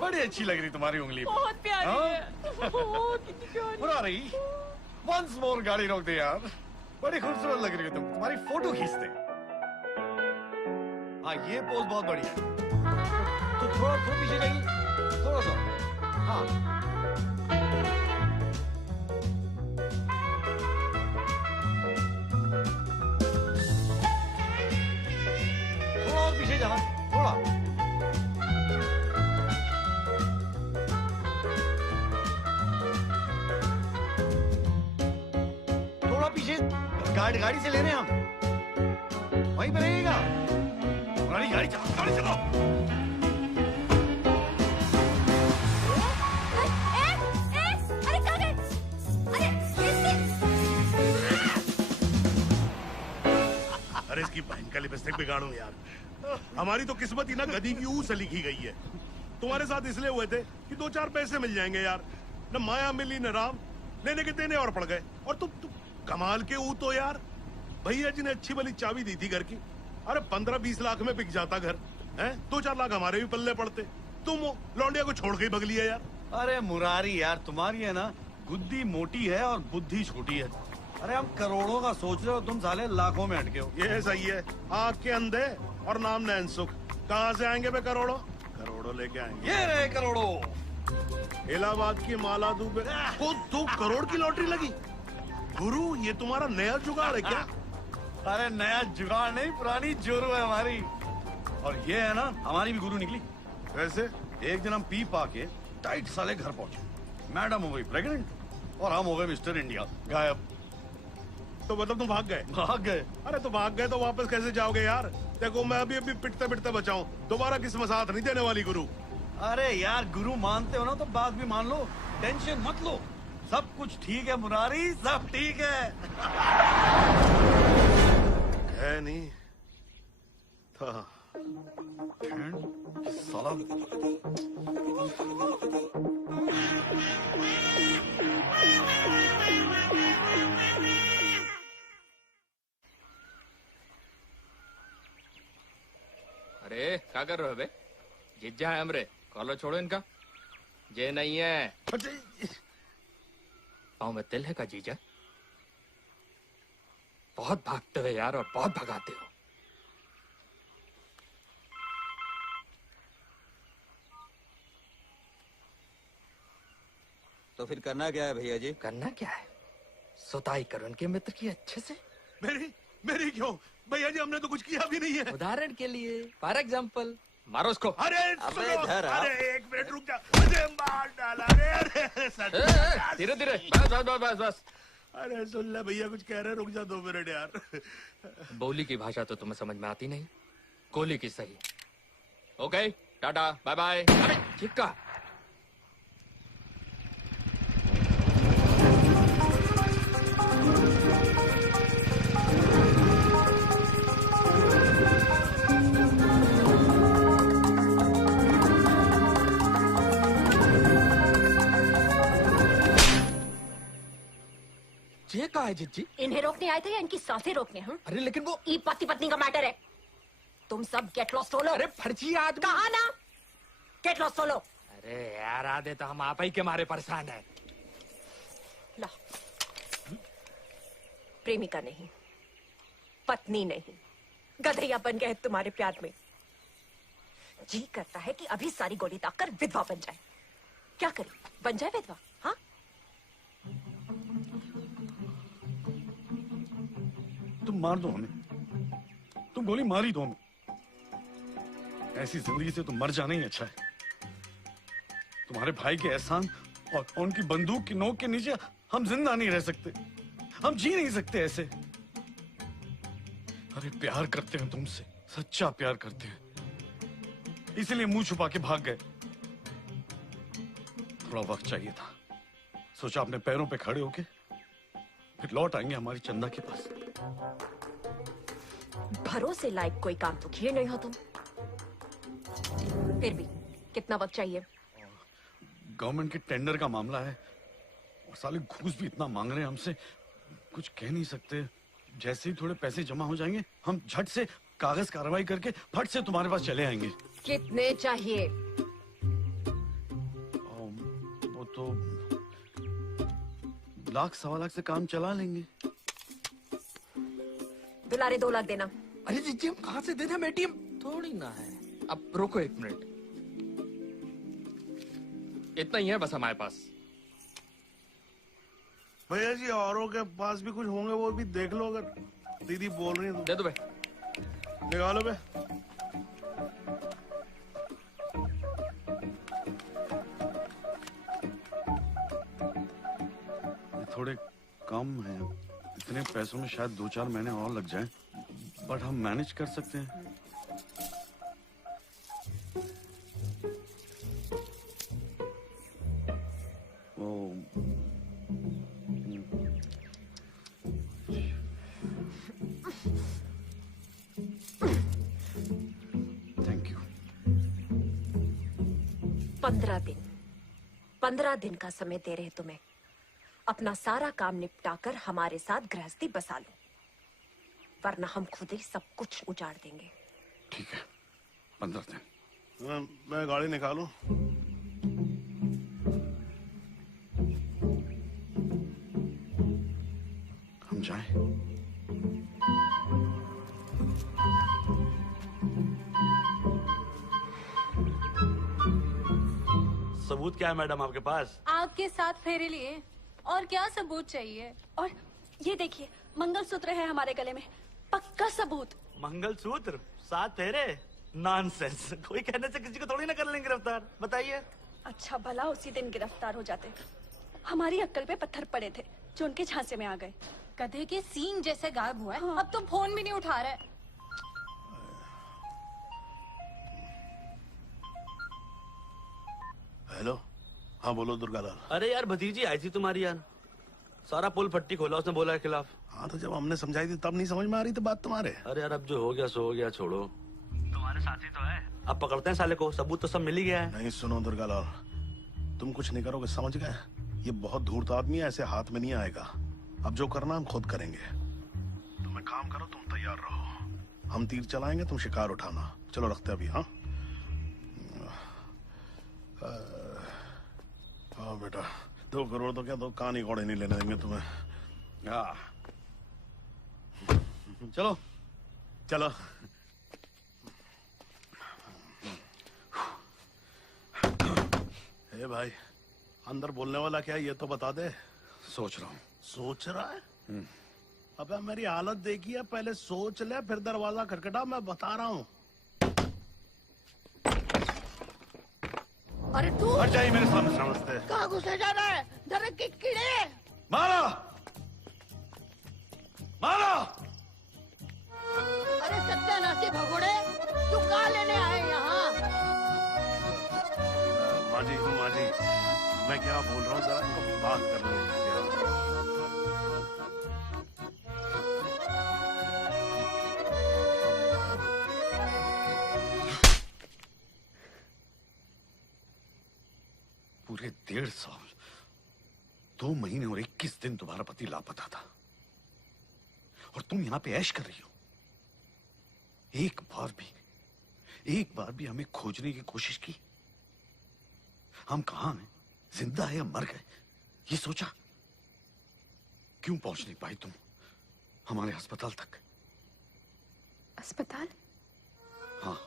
बड़ी अच्छी लग रही तुम्हारी उंगली। बहुत प्यारी है। बुरा रही। वंस मोर गाड़ी रोक दे यार, बड़ी खूबसूरत लग रही हो तुम, तुम्हारी फोटो खींचते। हाँ ये पोज बहुत बढ़िया है। तो थोड़ा पीछे जाइए, थोड़ा सा। हाँ थोड़ा और पीछे जाना, थोड़ा। थोड़ा पीछे, गाड़ी से ले रहे हैं हम, वहीं पे रहेगा। गाड़ी चलाओ। अरे कहाँ गए? अरे इसकी बहन का लिपस्टिक बिगाड़ू यार। हमारी तो किस्मत ही ना गधी की ऊ से लिखी गई है। तुम्हारे साथ इसलिए हुए थे कि 2-4 पैसे मिल जाएंगे यार। न माया मिली न राम, लेने के देने और पड़ गए। और तुम कमाल के ऊ तो यार, भैया जी ने अच्छी वाली चाबी दी थी घर की। अरे 15-20 लाख में बिक जाता घर, हैं? 2-4 लाख हमारे भी पल्ले पड़ते। तुम लौंडिया को छोड़ के ही बगली है यार। अरे मुरारी यार, तुम्हारी है ना गुद्दी मोटी है और बुद्धि छोटी है। अरे हम करोड़ों का सोच रहे हो, तुम साले लाखों में अटके हो। ये सही है, आँख के अंधे और नाम नैन सुख। कहाँ से आएंगे बे करोड़ों लेके आएंगे। ये रहे करोड़ों। इलाहाबाद की माला दुबे को 2 करोड़ की लॉटरी लगी। गुरु ये तुम्हारा नया जुगाड़ है क्या? अरे नया जुगाड़ नहीं, पुरानी जोरू है हमारी। और ये है ना हमारी भी गुरु निकली। वैसे एक दिन हम पी पा के टाइट साले घर पहुंचे, मैडम हो गई प्रेग्नेंट और हम हो गए मिस्टर इंडिया गायब। तो मतलब तुम भाग गए? अरे तो भाग गए तो वापस कैसे जाओगे यार? देखो मैं अभी पिटते बचाऊं, दोबारा किसी में साथ नहीं देने वाली गुरु। अरे यार गुरु मानते हो ना तो बात भी मान लो, टेंशन मत लो, सब कुछ ठीक है मुरारी, सब ठीक है। है नहीं था साला। अरे क्या कर रहे हो बे? जीजा है हमरे, कॉलर छोड़ो इनका। जे नहीं है पाँव में तिल है का जीजा? बहुत भागते हो यार, और बहुत भगाते हो। तो फिर करना क्या है भैया जी? करना क्या है? सुताई करो उनके मित्र की अच्छे से। मेरी क्यों भैया जी, हमने तो कुछ किया भी नहीं है। उदाहरण के लिए, फॉर एग्जाम्पल, मारो उसको। अरे अबे सुनो, इधर आओ। अरे एक मिनट रुक जा, अरे मार डाला रे, अरे सच। धीरे धीरे, बस बस बस बस बस। अरे सुन ले भैया, कुछ कह रहे, रुक जा 2 मिनट यार। बोली की भाषा तो तुम्हें समझ में आती नहीं, गोली की सही। Okay, tata, bye bye. अरे चिक्का, ये कहा है जिज्जी? इन्हें रोकने आए थे या इनकी सांसें रोकने? हम अरे लेकिन वो ई पति पत्नी का मैटर है। तुम सब गेट लॉस्ट हो लो। अरे फर्जी आदमी। कहा ना गेट लॉस्ट हो लो। अरे यार आधे तो हम आप ही के मारे परेशान है। ला, प्रेमिका नहीं, पत्नी नहीं, गधैया बन गए तुम्हारे प्यार में। जी करता है कि अभी सारी गोली दागकर विधवा बन जाए। क्या करे, बन जाए विधवा? हाँ, तुम मार दो हमें, तुम गोली मार ही दो हमें। ऐसी जिंदगी से तो मर जाना ही अच्छा है। तुम्हारे भाई के एहसान और उनकी बंदूक की नोक के नीचे हम जिंदा नहीं रह सकते, हम जी नहीं सकते ऐसे। अरे प्यार करते हैं तुमसे, सच्चा प्यार करते हैं, इसलिए मुंह छुपा के भाग गए। थोड़ा वक्त चाहिए था, सोचा अपने पैरों पे खड़े होके फिर लौट आएंगे हमारी चंदा के पास। भरोसे लायक कोई काम तो किए नहीं हो तुम। फिर भी कितना वक्त चाहिए? गवर्नमेंट के टेंडर का मामला है और साले घूस भी इतना मांग रहे हैं हमसे, कुछ कह नहीं सकते। जैसे ही थोड़े पैसे जमा हो जाएंगे हम झट से कागज कार्रवाई करके फट से तुम्हारे पास चले आएंगे। कितने चाहिए? वो तो 1 लाख 1.25 लाख से काम चला लेंगे। दुलारे 2 लाख देना। अरे जीजी हम कहाँ से दे दें? एटीएम थोड़ी ना है। अब रुको 1 मिनट, इतना ही है बस हमारे पास। भैया जी औरों के पास भी कुछ होंगे, वो भी देख लो, अगर दीदी बोल रही है तो। दे दो बे, निकालो बे। ये थोड़े कम है, इतने पैसों में शायद 2-4 महीने और लग जाएं, बट हम मैनेज कर सकते हैं। Thank you. 15 दिन का समय दे रहे तुम्हें। अपना सारा काम निपटाकर हमारे साथ गृहस्थी बसा लो, वरना हम खुद ही सब कुछ उजाड़ देंगे। ठीक है, 15 दिन। मैं गाड़ी निकालूं? हम जाएं? सबूत क्या है मैडम आपके पास? आपके साथ फेरे लिए, और क्या सबूत चाहिए? और ये देखिए, मंगलसूत्र है हमारे गले में, पक्का सबूत। मंगलसूत्र? 7 फेरे? नॉनसेंस। कोई कहने से किसी को थोड़ी ना कर लेंगे गिरफ्तार, बताइए। अच्छा भला उसी दिन गिरफ्तार हो जाते। हमारी अक्कल पे पत्थर पड़े थे जो उनके झांसे में आ गए। गधे के सींग जैसे गायब हुआ है। हाँ। अब तो फोन भी नहीं उठा रहा है। हेलो, हाँ बोलो दुर्गालाल। अरे यार भतीजी आई थी तुम्हारी यार, सारा पुल फट्टी खोला उसने, बोला के खिलाफ। हाँ तो जब हमने समझाई थी तब नहीं समझ में आ रही थी बात तुम्हारे। अरे यार अब जो हो गया सो हो गया, छोड़ो। तुम्हारे साथी तो है, अब पकड़ते हैं साले को, सबूत तो सब मिल ही गया है। नहीं सुनो दुर्गालाल, तुम कुछ नहीं करोगे, समझ गए? ये बहुत धूर्त आदमी है, ऐसे हाथ में नहीं आएगा। अब जो करना हम खुद करेंगे। तुम एक काम करो, तुम तैयार रहो, हम तीर चलाएंगे, तुम शिकार उठाना। चलो रखते अभी। हाँ हाँ बेटा, 2 करोड़ तो क्या, 2 कान घोड़े नहीं लेने देंगे तुम्हें। चलो चलो। ए भाई, अंदर बोलने वाला क्या है ये तो बता दे। सोच रहा हूँ। सोच रहा है? अबे मेरी हालत देखी है, पहले सोच ले फिर दरवाजा खटखटा, मैं बता रहा हूँ। अरे तू हट जाइए मेरे सामने से। नमस्ते। कहाँ घुसे जा रहा है? जरा कीड़े मारा मारा। अरे सत्यानाशी भगोड़े, तू कहाँ लेने आए यहाँ? माँ जी, मैं क्या बोल रहा हूँ, जरा इनको बात कर लीजिए। पूरे 1.5 साल, 2 महीने और 21 दिन तुम्हारा पति लापता था, और तुम यहां पे ऐश कर रही हो। एक बार भी हमें खोजने की कोशिश की? हम कहां हैं, जिंदा है या मर गए, ये सोचा? क्यों पहुंच नहीं पाई तुम हमारे अस्पताल तक? अस्पताल? हाँ,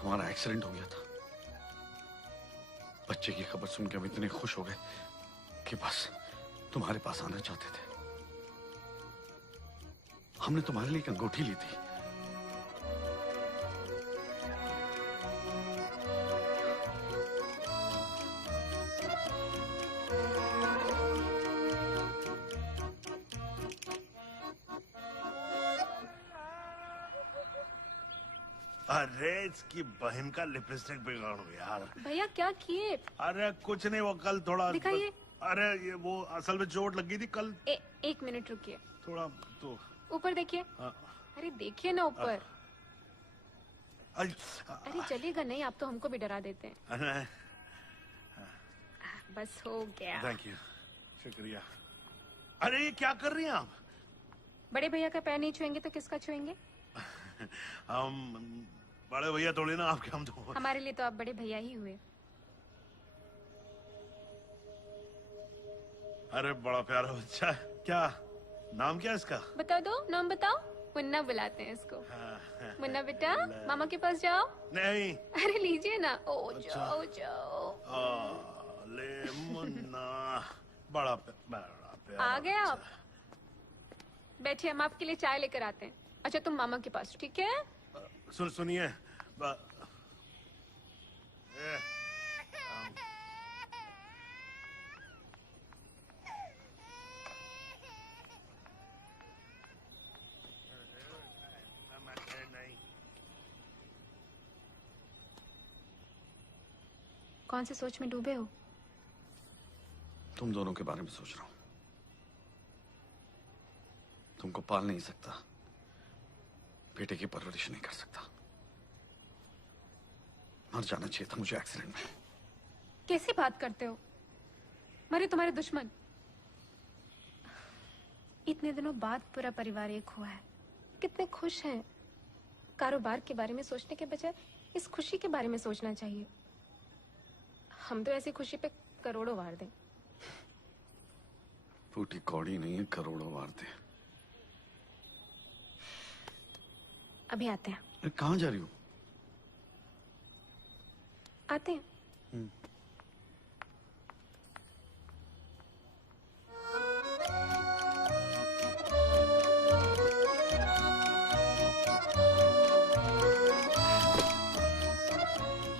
हमारा एक्सीडेंट हो गया था। बच्चे की खबर सुन के हम इतने खुश हो गए कि बस तुम्हारे पास आना चाहते थे। हमने तुम्हारे लिए एक अंगूठी ली थी। अरे इसकी बहन का लिपस्टिक बिगाड़ गया यार। भैया क्या किए? अरे कुछ नहीं, वो कल थोड़ा दिखाइए। अरे ये वो असल में चोट लगी थी कल। 1 मिनट रुकिए, थोड़ा तो ऊपर देखिए। अरे देखिए ना ऊपर। अरे चलेगा नहीं, आप तो हमको भी डरा देते हैं। बस हो गया। थैंक यू, शुक्रिया। अरे ये क्या कर रही हैं आप? बड़े भैया का पैर नहीं छुएंगे तो किसका छुएंगे? हम बड़े भैया थोड़ी ना आपके, हम तो हमारे लिए तो आप बड़े भैया ही हुए। अरे बड़ा प्यारा बच्चा है। क्या नाम क्या है इसका? बता दो, नाम बताओ। मुन्ना बुलाते हैं इसको। मुन्ना बेटा, मामा के पास जाओ। नहीं। अरे लीजिए ना। ओ जाओ जाओ। ले मुन्ना, बड़ा प्यारा। आ गए आप? बैठिए, हम आपके लिए चाय लेकर आते हैं। अच्छा तुम मामा के पास, ठीक है? सुनिए, कौन से सोच में डूबे हो? तुम दोनों के बारे में सोच रहा हूं। तुमको पाल नहीं सकता, बेटे की परवरिश नहीं कर सकता। मर जाना चाहिए था मुझे एक्सीडेंट में। कैसी बात करते हो? मरे तुम्हारे दुश्मन। इतने दिनों बाद पूरा परिवार एक हुआ है, कितने खुश हैं। कारोबार के बारे में सोचने के बजाय इस खुशी के बारे में सोचना चाहिए। हम तो ऐसी खुशी पे करोड़ों वार दें। फूटी कौड़ी नहीं है, करोड़ों वार दे। अभी आते हैं। कहाँ जा रही हो? आते हैं।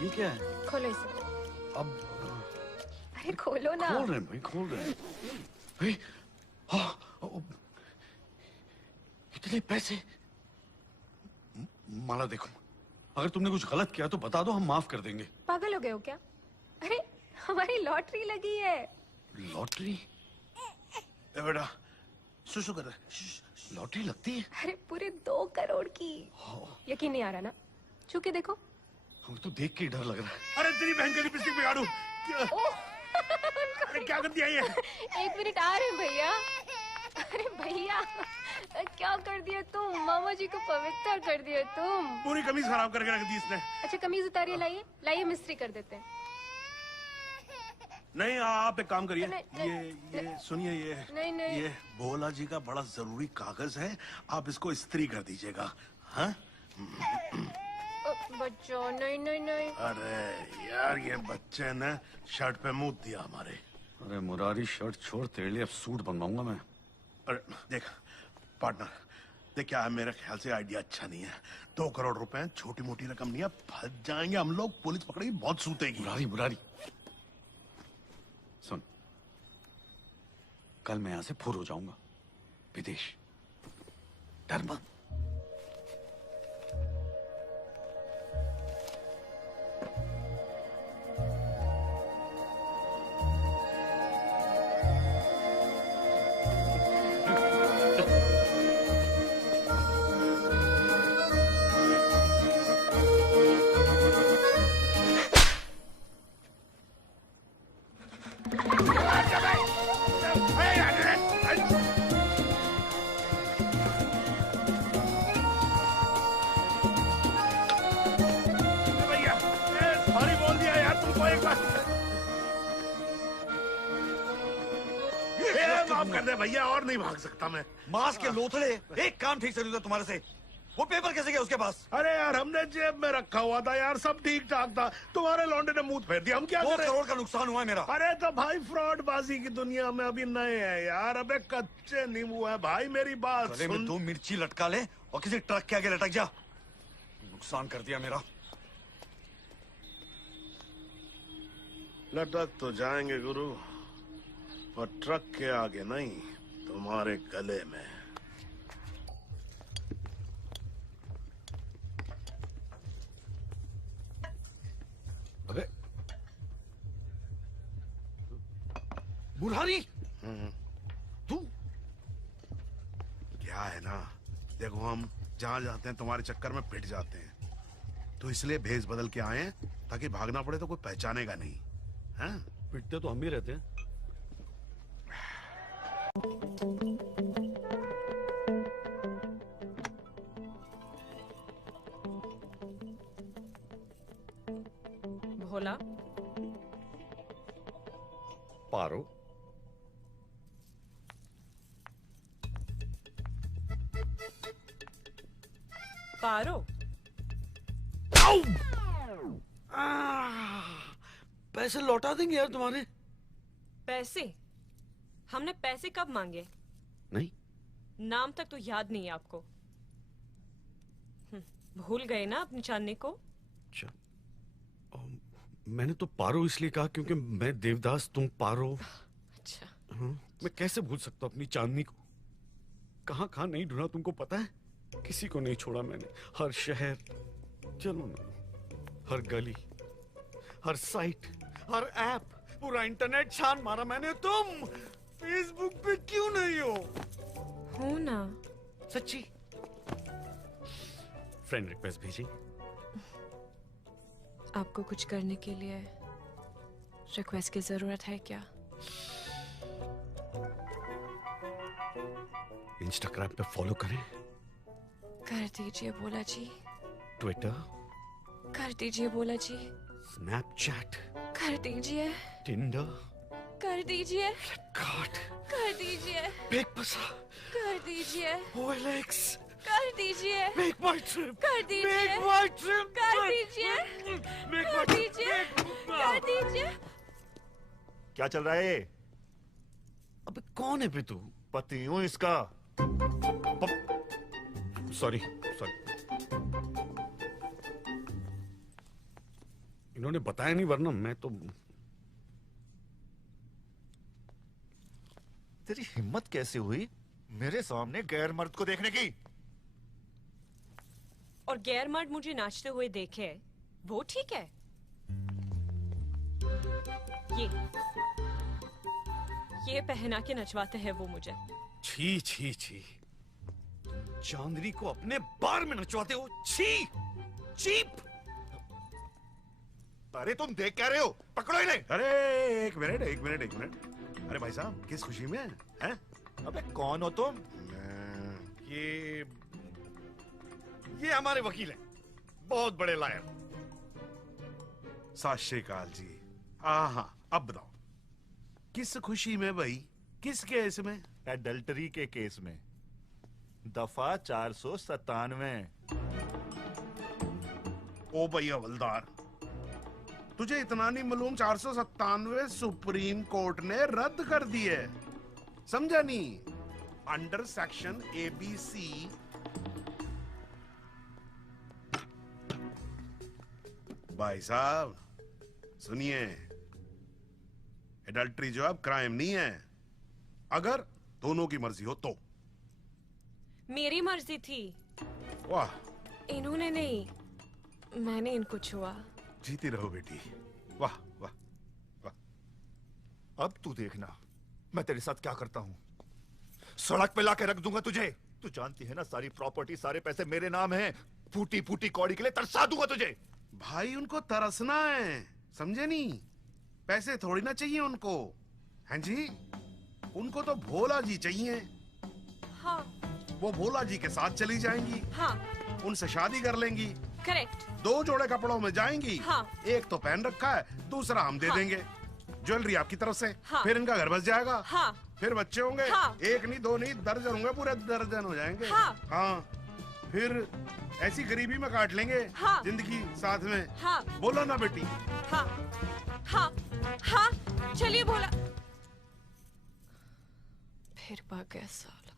ये क्या है? खोलो इसे। अब अरे खोलो ना। खोल रहे हैं भाई, खोल रहे हैं भाई। इतने पैसे। माला देखो, अगर तुमने कुछ गलत किया तो बता दो, हम माफ कर देंगे। पागल हो गए हो क्या? अरे हमारी लॉटरी लगी है। लॉटरी? बेटा सुसु कर रहा है। लॉटरी लगती है? अरे पूरे 2 करोड़ की। यकीन नहीं आ रहा ना? छू के देखो। हमें तो देख के ही डर लग रहा है। अरे तेरी बहन का लिपस्टिक बिगाड़ू। अरे क्या कर दिया ये? 1 मिनट आ रहे हैं भैया। अरे भैया क्या कर दिया तुम? मामा जी को पवित्र कर दिया तुम। पूरी कमीज खराब करके रख दी इसने। अच्छा कमीज उतारिए, लाइए लाइए, मिस्त्री कर देते हैं। नहीं आप एक काम करिए, नहीं, ये सुनिए, नहीं। ये भोला जी का बड़ा जरूरी कागज है, आप इसको इस्त्री कर दीजिएगा। हाँ? बच्चों नहीं। अरे यार ये बच्चे ने शर्ट पे मुंह दिया हमारे। अरे मुरारी शर्ट छोड़, तेरे लिए अब सूट बनवाऊंगा मैं। अरे देख पार्टनर, देख क्या है, मेरे ख्याल से आइडिया अच्छा नहीं है। 2 करोड़ रुपए छोटी मोटी रकम नहीं है, फंस जाएंगे हम लोग, पुलिस पकड़ेगी, बहुत सूतेगी। मुरारी सुन, कल मैं यहां से फुर हो जाऊंगा विदेश, डर मत। भैया और नहीं भाग सकता मैं। मांस के लोथड़े, एक काम ठीक से नहीं होता तुम्हारे से। वो पेपर कैसे गया उसके पास? अरे यार हमने जेब में रखा हुआ था यार, सब ठीक ठाक था, तुम्हारे लौंडे ने मुंह फेर दिया, हम क्या करें? 2 करोड़ का नुकसान हुआ है मेरा। अरे तो भाई फ्रॉड बाजी की दुनिया में अभी नए हैं यार, अबे कच्चे नींबू है भाई, मेरी बात गले में सुन। 2 मिर्ची लटका ले और किसी ट्रक के आगे लटक जा। नुकसान कर दिया मेरा। लटक तो जाएंगे गुरु, पर ट्रक के आगे नहीं, तुम्हारे गले में। अबे बुढ़ारी, तू क्या है ना, देखो हम जहां जाते हैं तुम्हारे चक्कर में पिट जाते हैं, तो इसलिए भेष बदल के आए हैं ताकि भागना पड़े तो कोई पहचानेगा नहीं। हाँ? पिटते तो हम भी रहते हैं। भोला, पारो, पारो, पैसे लौटा देंगे यार तुम्हारे। पैसे? हमने पैसे कब मांगे? नहीं, नाम तक तो याद नहीं है आपको। भूल गए ना अपनी चांदनी को? अच्छा, मैंने तो पारो इसलिए कहा क्योंकि मैं देवदास, तुम पारो। अच्छा। मैं कैसे भूल सकता हूँ अपनी चांदनी को? कहाँ कहाँ नहीं ढूंढा तुमको पता है? किसी को नहीं छोड़ा मैंने। हर शहर, चलो ना, हर गली, हर साइट, हर ऐप, पूरा इंटरनेट छान मारा मैंने। तुम फेसबुक पे क्यों नहीं हो ना? सच्ची। फ्रेंड रिक्वेस्ट भेजी। आपको कुछ करने के लिए रिक्वेस्ट की जरूरत है क्या? इंस्टाग्राम पे फॉलो करें? कर दीजिए भोला जी। ट्विटर? कर दीजिए भोला जी। स्नैपचैट? कर दीजिए। टिंडर? कर दीजिए। फ्लिपकार्ट? कर दीजिए। बिग बसा? कर दीजिए। OLX? कर दीजिए। Make my trip. कर दीजिए। Make my trip. कर दीजिए। कर दीजिए। कर दीजिए। क्या चल रहा है? अबे कौन है बे तू? पति हूँ इसका। सॉरी। इन्होंने बताया नहीं, वरना मैं तो। तेरी हिम्मत कैसे हुई मेरे सामने गैर मर्द को देखने की? और गैर मर्द मुझे नाचते हुए देखे, वो ठीक है? ये पहना के नचवाते हैं वो मुझे। छी छी छी, चांदनी को अपने बार में नचवाते हो। छी, चीप। अरे तुम देख क्या रहे हो? पकड़ो इन्हें। अरे एक मिनट। अरे भाई साहब किस खुशी में हैं? अबे कौन हो तुम? मैं ये हमारे वकील हैं, बहुत बड़े लायर। सत श्री अकाल जी। हाँ, अब बताओ किस खुशी में भाई, किस केस में? एडल्टरी के केस में, दफा 497। ओ भाई हवलदार, तुझे इतना नहीं मालूम 497 सुप्रीम कोर्ट ने रद्द कर दी है, समझा नहीं? Under section ABC। भाई साहब सुनिए, एडल्ट्री जो अब क्राइम नहीं है, अगर दोनों की मर्जी हो तो। मेरी मर्जी थी। वाह, इन्होंने नहीं, मैंने इनको छुआ। जीती रहो बेटी। वाह वाह वाह। अब तू देखना मैं तेरे साथ क्या करता हूं। सड़क पे लाके रख दूंगा तुझे। तू जानती है ना, सारी प्रॉपर्टी, सारे पैसे मेरे नाम हैं। फूटी फूटी कौड़ी के लिए तरसा दूंगा तुझे। भाई उनको तरसना है, समझे नहीं? पैसे थोड़ी ना चाहिए उनको, हैं जी? उनको तो भोला जी चाहिए। हाँ। वो भोला जी के साथ चली जाएंगी। हाँ। उनसे शादी कर लेंगी। करेक्ट। 2 जोड़े कपड़ों में जाएंगी। हाँ। एक तो पहन रखा है, दूसरा हम दे देंगे। ज्वेलरी आपकी तरफ से। हाँ। फिर इनका घर बस जाएगा। हाँ। फिर बच्चे होंगे। हाँ। 1 नहीं 2 नहीं दर्जन होंगे, पूरे दर्जन हो जाएंगे। हाँ। हाँ। फिर ऐसी गरीबी में काट लेंगे। हाँ। जिंदगी साथ में। हाँ। बोलो ना बेटी। हाँ हाँ हाँ, चलिए बोला। फिर भाग गया साला।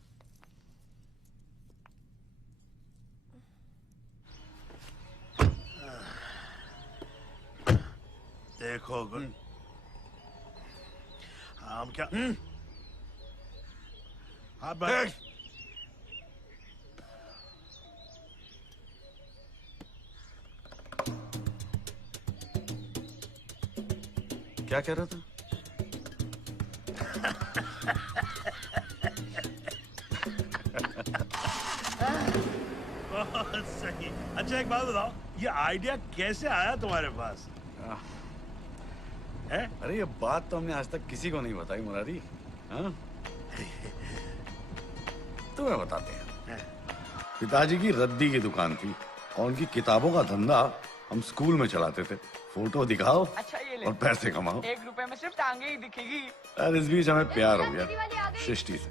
देखो हम क्या हाँ बस। क्या कह रहा था? बहुत सही। अच्छा एक बात बताओ, ये आइडिया कैसे आया तुम्हारे पास? है? अरे ये बात तो हमने आज तक किसी को नहीं बताई मुरारी। हाँ? तुम्हें बताते हैं। पिताजी की रद्दी की दुकान थी और उनकी किताबों का धंधा हम स्कूल में चलाते थे। फोटो दिखाओ अच्छा ये ले। और पैसे कमाओ। 1 रुपए में सिर्फ टांगे ही दिखेगी। और इस बीच हमें प्यार हो गया सृष्टि से।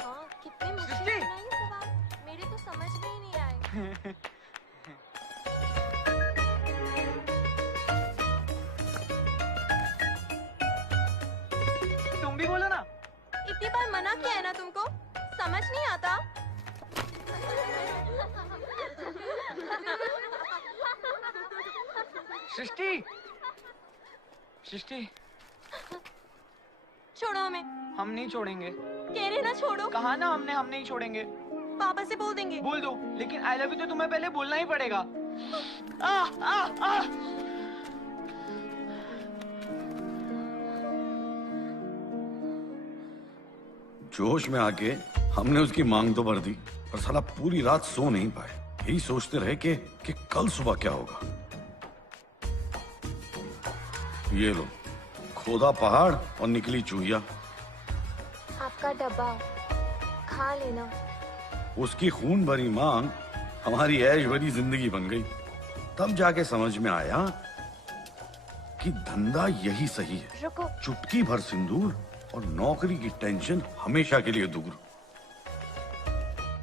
हाँ, कितने मुश्किल बनाए सवाल, मेरे तो समझ में ही नहीं आए। तुम भी बोलो ना। इतनी बार मना किया है ना तुमको, समझ नहीं आता। सृष्टि, सृष्टि, छोड़ो हमें। हम नहीं छोड़ेंगे। कह रहे ना छोड़ो। कहा ना हमने, हम नहीं छोड़ेंगे। पापा से बोल देंगे। बोल दो, लेकिन आई लव यू तो तुम्हें पहले बोलना ही पड़ेगा। आ, आ, आ। जोश में आके हमने उसकी मांग तो भर दी, पर साला पूरी रात सो नहीं पाए। यही सोचते रहे कि कल सुबह क्या होगा। ये लो, खोदा पहाड़ और निकली चूहिया। आपका डब्बा खा लेना। उसकी खून भरी मांग हमारी ऐश भरी जिंदगी बन गई। तब जाके समझ में आया कि धंधा यही सही है। रुको। चुटकी भर सिंदूर और नौकरी की टेंशन हमेशा के लिए दूर।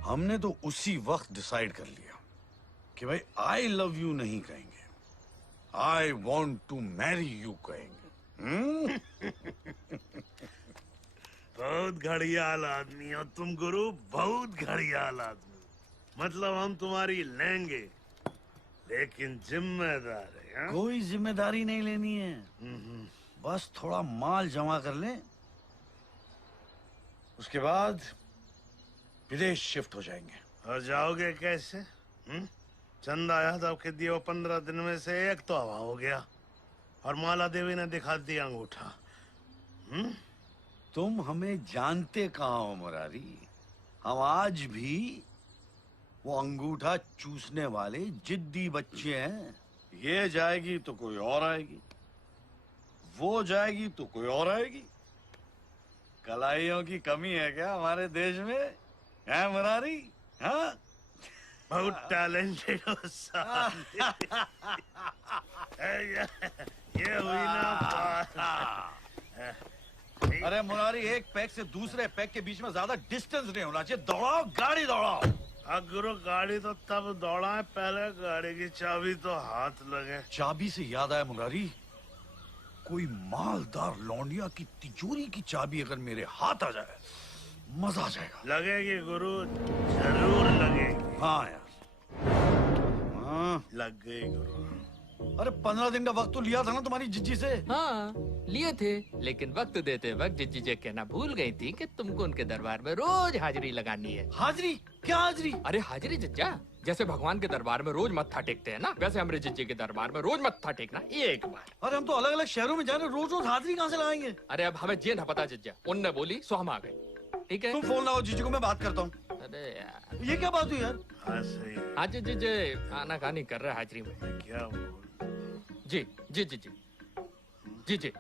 हमने तो उसी वक्त डिसाइड कर लिया कि भाई आई लव यू नहीं कहेंगे, I want to marry you कहेंगे। बहुत घड़ियाल आदमी हो तुम गुरु, बहुत घड़ियाल आदमी। मतलब हम तुम्हारी लेंगे, लेकिन जिम्मेदार है। हाँ? कोई जिम्मेदारी नहीं लेनी है, बस थोड़ा माल जमा कर ले, उसके बाद विदेश शिफ्ट हो जाएंगे। और जाओगे कैसे? चंदा यादव के दिए 15 दिन में से 1 तो हवा हो गया और माला देवी ने दिखा दिया अंगूठा। तुम हमें जानते कहाँ हो मुरारी? हम आज भी वो अंगूठा चूसने वाले जिद्दी बच्चे हैं। ये जाएगी तो कोई और आएगी, वो जाएगी तो कोई और आएगी। कलाइयों की कमी है क्या हमारे देश में? है मुरारी? हाँ, बहुत टैलेंटेड हो साहब। ये हुई ना बात। अरे मुरारी, एक पैक से दूसरे पैक के बीच में ज्यादा डिस्टेंस नहीं होना चाहिए। दौड़ाओ, गाड़ी दौड़ाओ। गुरु गाड़ी तो तब दौड़ा है, पहले गाड़ी की चाबी तो हाथ लगे। चाबी से याद आया मुरारी, कोई मालदार लौंडिया की तिजोरी की चाबी अगर मेरे हाथ आ जाए, मजा आ जाएगा। लगेगी गुरु, जरूर लगेगी। हाँ यार, हाँ लग गई गुरु। अरे 15 दिन का वक्त तो लिया था ना तुम्हारी जिज्जी से। हाँ लिए थे, लेकिन वक्त देते वक्त जिज्जी जी कहना भूल गई थी कि तुमको उनके दरबार में रोज हाजिरी लगानी है। हाजिरी? क्या हाजिरी? अरे हाजिरी जिज्जा, जैसे भगवान के दरबार में रोज मत्था टेकते हैं ना, वैसे हमारे जिज्जी के दरबार में रोज मत्था टेकना एक बार। अरे हम तो अलग अलग शहरों में जा रहे, रोज रोज हाजिरी कहाँ से लगाएंगे? अरे अब हमें जे न पता जिज्जा, उनने बोली सो हम आ गए। ठीक है, तुम फोन लाओ जीजी को, मैं बात करता हूँ। अरे यार ये क्या बात हुई यार? हाँ जी जी आना कहानी कर रहा है हाजिरी में। क्या जी जी जी जी जी जी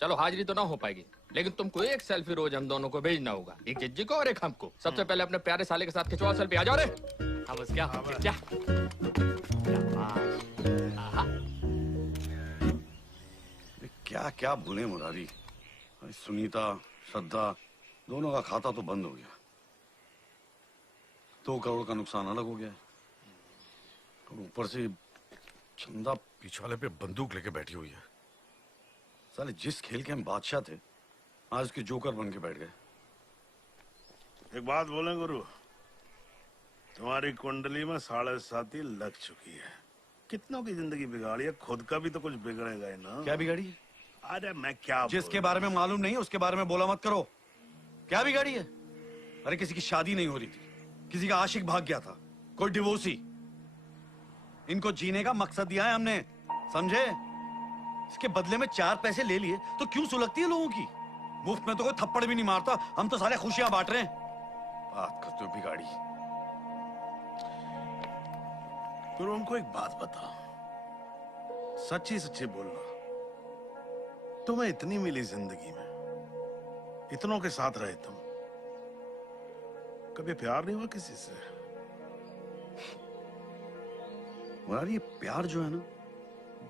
चलो हाजिरी तो ना हो पाएगी, लेकिन तुमको एक सेल्फी रोज हम दोनों को भेजना होगा, एक जिज्जी को और एक हमको। सबसे पहले अपने प्यारे साले के साथ खिंचवाओ सेल्फी। आ जाओ रे। हम बस क्या क्या क्या क्या बोले मुरारी। सुनीता, श्रद्धा, दोनों का खाता तो बंद हो गया। 2 करोड़ का नुकसान अलग हो गया, और ऊपर से चंदा पीछे वाले पे बंदूक लेके बैठी हुई है। साले जिस खेल के हम बादशाह थे, आज उसके जोकर बन के बैठ गए। एक बात बोले गुरु, तुम्हारी कुंडली में 7.5 लग चुकी है। कितनों की जिंदगी बिगाड़ी है, खुद का भी तो कुछ बिगड़ेगा ही ना। क्या बिगाड़ी है? अरे मैं क्या जिसके बारे में मालूम नहीं उसके बारे में बोला मत करो। क्या बिगाड़ी है? अरे किसी की शादी नहीं हो रही थी, किसी का आशिक भाग गया था, कोई डिवोर्सी। इनको जीने का मकसद दिया है हमने, समझे? इसके बदले में 4 पैसे ले लिए तो क्यों सुलगती है लोगों की? मुफ्त में तो कोई थप्पड़ भी नहीं मारता, हम तो सारे खुशियां बांट रहे हैं। बात करते हो बिगाड़ी। गुरु हमको एक बात बता, सच्ची सच्ची बोलना, तुम्हें इतनी मिली जिंदगी में, इतनों के साथ रहे तुम, कभी प्यार नहीं हुआ किसी से? मुरारी, ये प्यार जो है ना,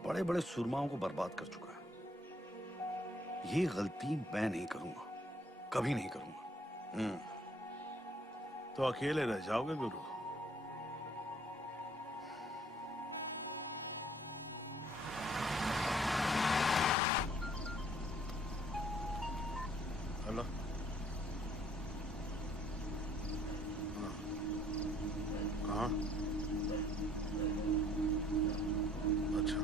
बड़े बड़े सुरमाओं को बर्बाद कर चुका है। ये गलती मैं नहीं करूंगा, कभी नहीं करूंगा। तो अकेले रह जाओगे गुरु। हेलो, हाँ, अच्छा,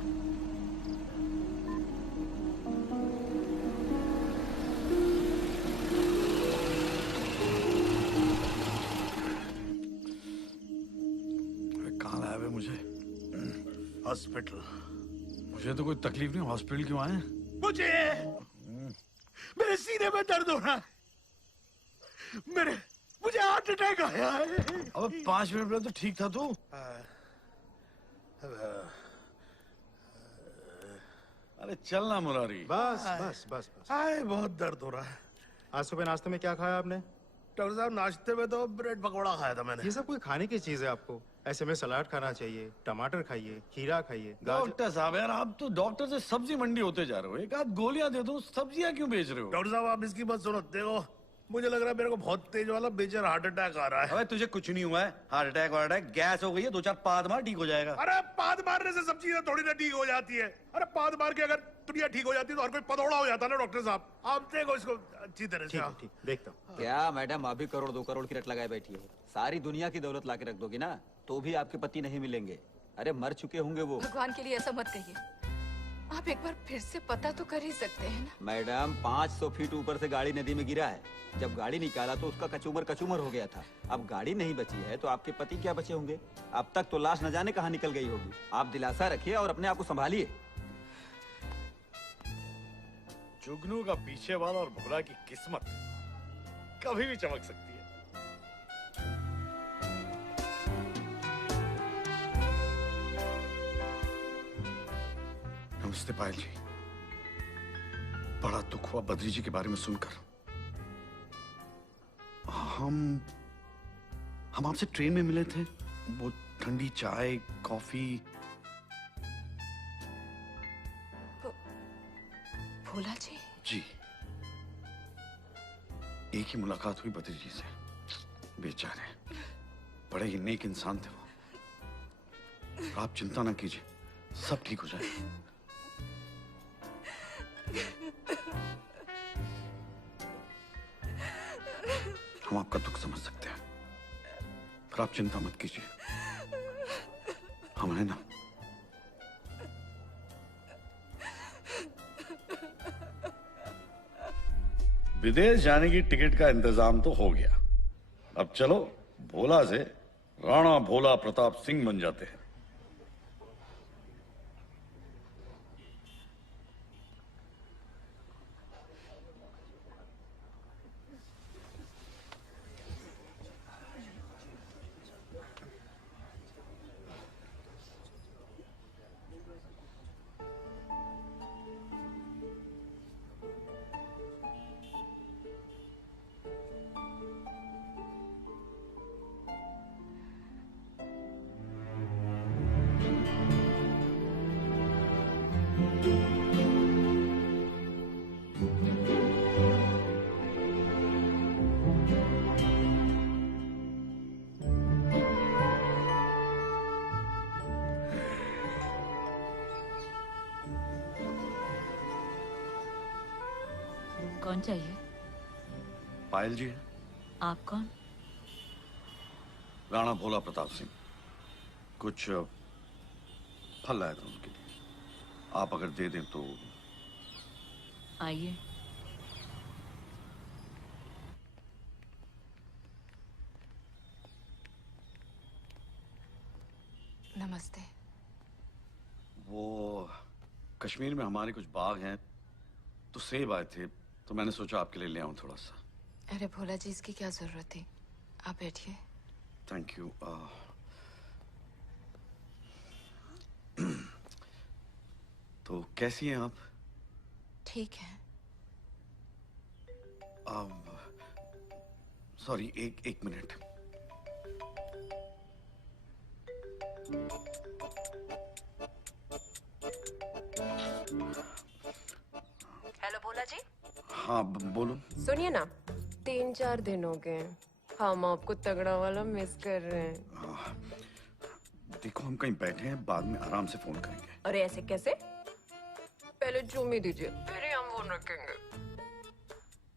कहाँ लाया बे मुझे? हॉस्पिटल। मुझे तो कोई तकलीफ नहीं, हॉस्पिटल क्यों आए? मुझे मेरे सीने में दर्द हो रहा है, मुझे हार्ट अटैक आया है। अब 5 मिनट पहले तो ठीक था तू। अरे चलना मुरारी। बस बस बस बस। आए, बहुत दर्द हो रहा है। आज सुबह नाश्ते में क्या खाया आपने? डॉक्टर साहब, नाश्ते में तो ब्रेड पकौड़ा खाया था मैंने। ये सब कोई खाने की चीज है आपको? ऐसे में सलाद खाना चाहिए, टमाटर खाइए, खीरा खाइए, गाजर। डॉक्टर साहब यार, आप तो डॉक्टर से सब्जी मंडी होते जा रहे हो। एक आध गोलियां दे दो, सब्जियां क्यों बेच रहे हो? डॉक्टर साहब, आप इसकी बात सुनो। देखो, मुझे लग रहा है मेरे को बहुत तेज वाला बेचर हार्ट अटैक आ रहा है। अबे तुझे कुछ नहीं हुआ है, हार्ट अटैक गैस हो गई है, 2-4 पाद मार, ठीक हो जाएगा। अरे पाद मारने से सब चीजें थोड़ी ना ठीक हो जाती है। अरे पाद मार के अगर दुनिया ठीक हो जाती है तो हर कोई पदौड़ा हो जाता है ना डॉक्टर साहब। आप देखो इसको अच्छी तरह से। ठीक, देखता हूँ। क्या मैडम, अभी 1 करोड़ 2 करोड़ की रट लगाए बैठी हो? सारी दुनिया की दौलत लाके रख दोगी ना, तो भी आपके पति नहीं मिलेंगे। अरे मर चुके होंगे वो। भगवान के लिए ऐसा मत कहिए, आप एक बार फिर से पता तो कर ही सकते हैं ना। मैडम, 500 फीट ऊपर से गाड़ी नदी में गिरा है। जब गाड़ी निकाला तो उसका कचूमर हो गया था। अब गाड़ी नहीं बची है तो आपके पति क्या बचे होंगे? अब तक तो लाश न जाने कहाँ निकल गई होगी। आप दिलासा रखिए और अपने आप को संभालिए। जुगनू का पीछे वाला और भोला की किस्मत कभी भी चमक सकती है। नमस्ते पायल जी। बड़ा दुख हुआ बद्री जी के बारे में सुनकर। हम आपसे ट्रेन में मिले थे, वो ठंडी चाय कॉफी। भोला जी? जी, एक ही मुलाकात हुई बद्री जी से। बेचारे बड़े ही नेक इंसान थे वो। आप चिंता ना कीजिए, सब ठीक हो जाए। हम आपका दुख समझ सकते हैं, पर आप चिंता मत कीजिए, हम हैं ना। विदेश जाने की टिकट का इंतजाम तो हो गया। अब चलो भोला से राणा भोला प्रताप सिंह बन जाते हैं। कौन चाहिए? पायल जी है। आप कौन? राणा भोला प्रताप सिंह। कुछ फल लाया था उनके लिए, आप अगर दे दें तो। आइए। नमस्ते। वो कश्मीर में हमारे कुछ बाग हैं, तो सेब आए थे, तो मैंने सोचा आपके लिए ले आऊं थोड़ा सा। अरे भोला जी, इसकी क्या जरूरत थी? आप बैठिए। Thank you. तो कैसी हैं आप? ठीक है। सॉरी, एक मिनट। हेलो भोला जी। हाँ बोलो। सुनिए ना, 3-4 दिन हो गए हैं, हम आपको तगड़ा वाला मिस कर रहे हैं। देखो हम कहीं बैठे हैं, बाद में आराम से फोन करेंगे। अरे ऐसे कैसे? पहले चूमी दीजिए, फिर ही हम फोन रखेंगे।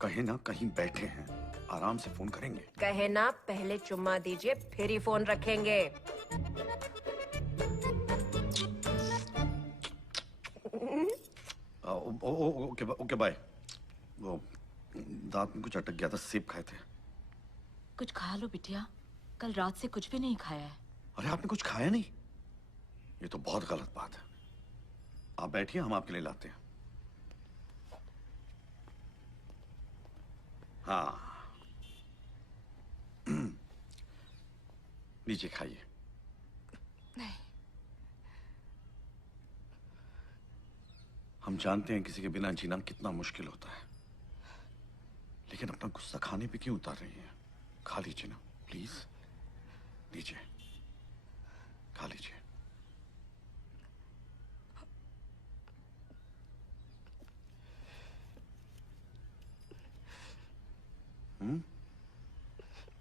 कहीं ना कहीं बैठे हैं, आराम से फोन करेंगे। कहे ना, पहले चुम्मा दीजिए फिर ही फोन रखेंगे। Okay bye. वो दांत में कुछ अटक गया था, सेब खाए थे। कुछ खा लो बिटिया, कल रात से कुछ भी नहीं खाया है। अरे आपने कुछ खाया नहीं? ये तो बहुत गलत बात है। आप बैठिए, हम आपके लिए लाते हैं। हाँ नीचे खाइए। नहीं। हम जानते हैं किसी के बिना जीना कितना मुश्किल होता है, लेकिन अपना गुस्सा खाने पे क्यों उतार रही हैं? खा लीजिए ना प्लीज, लीजिए, खा लीजिए।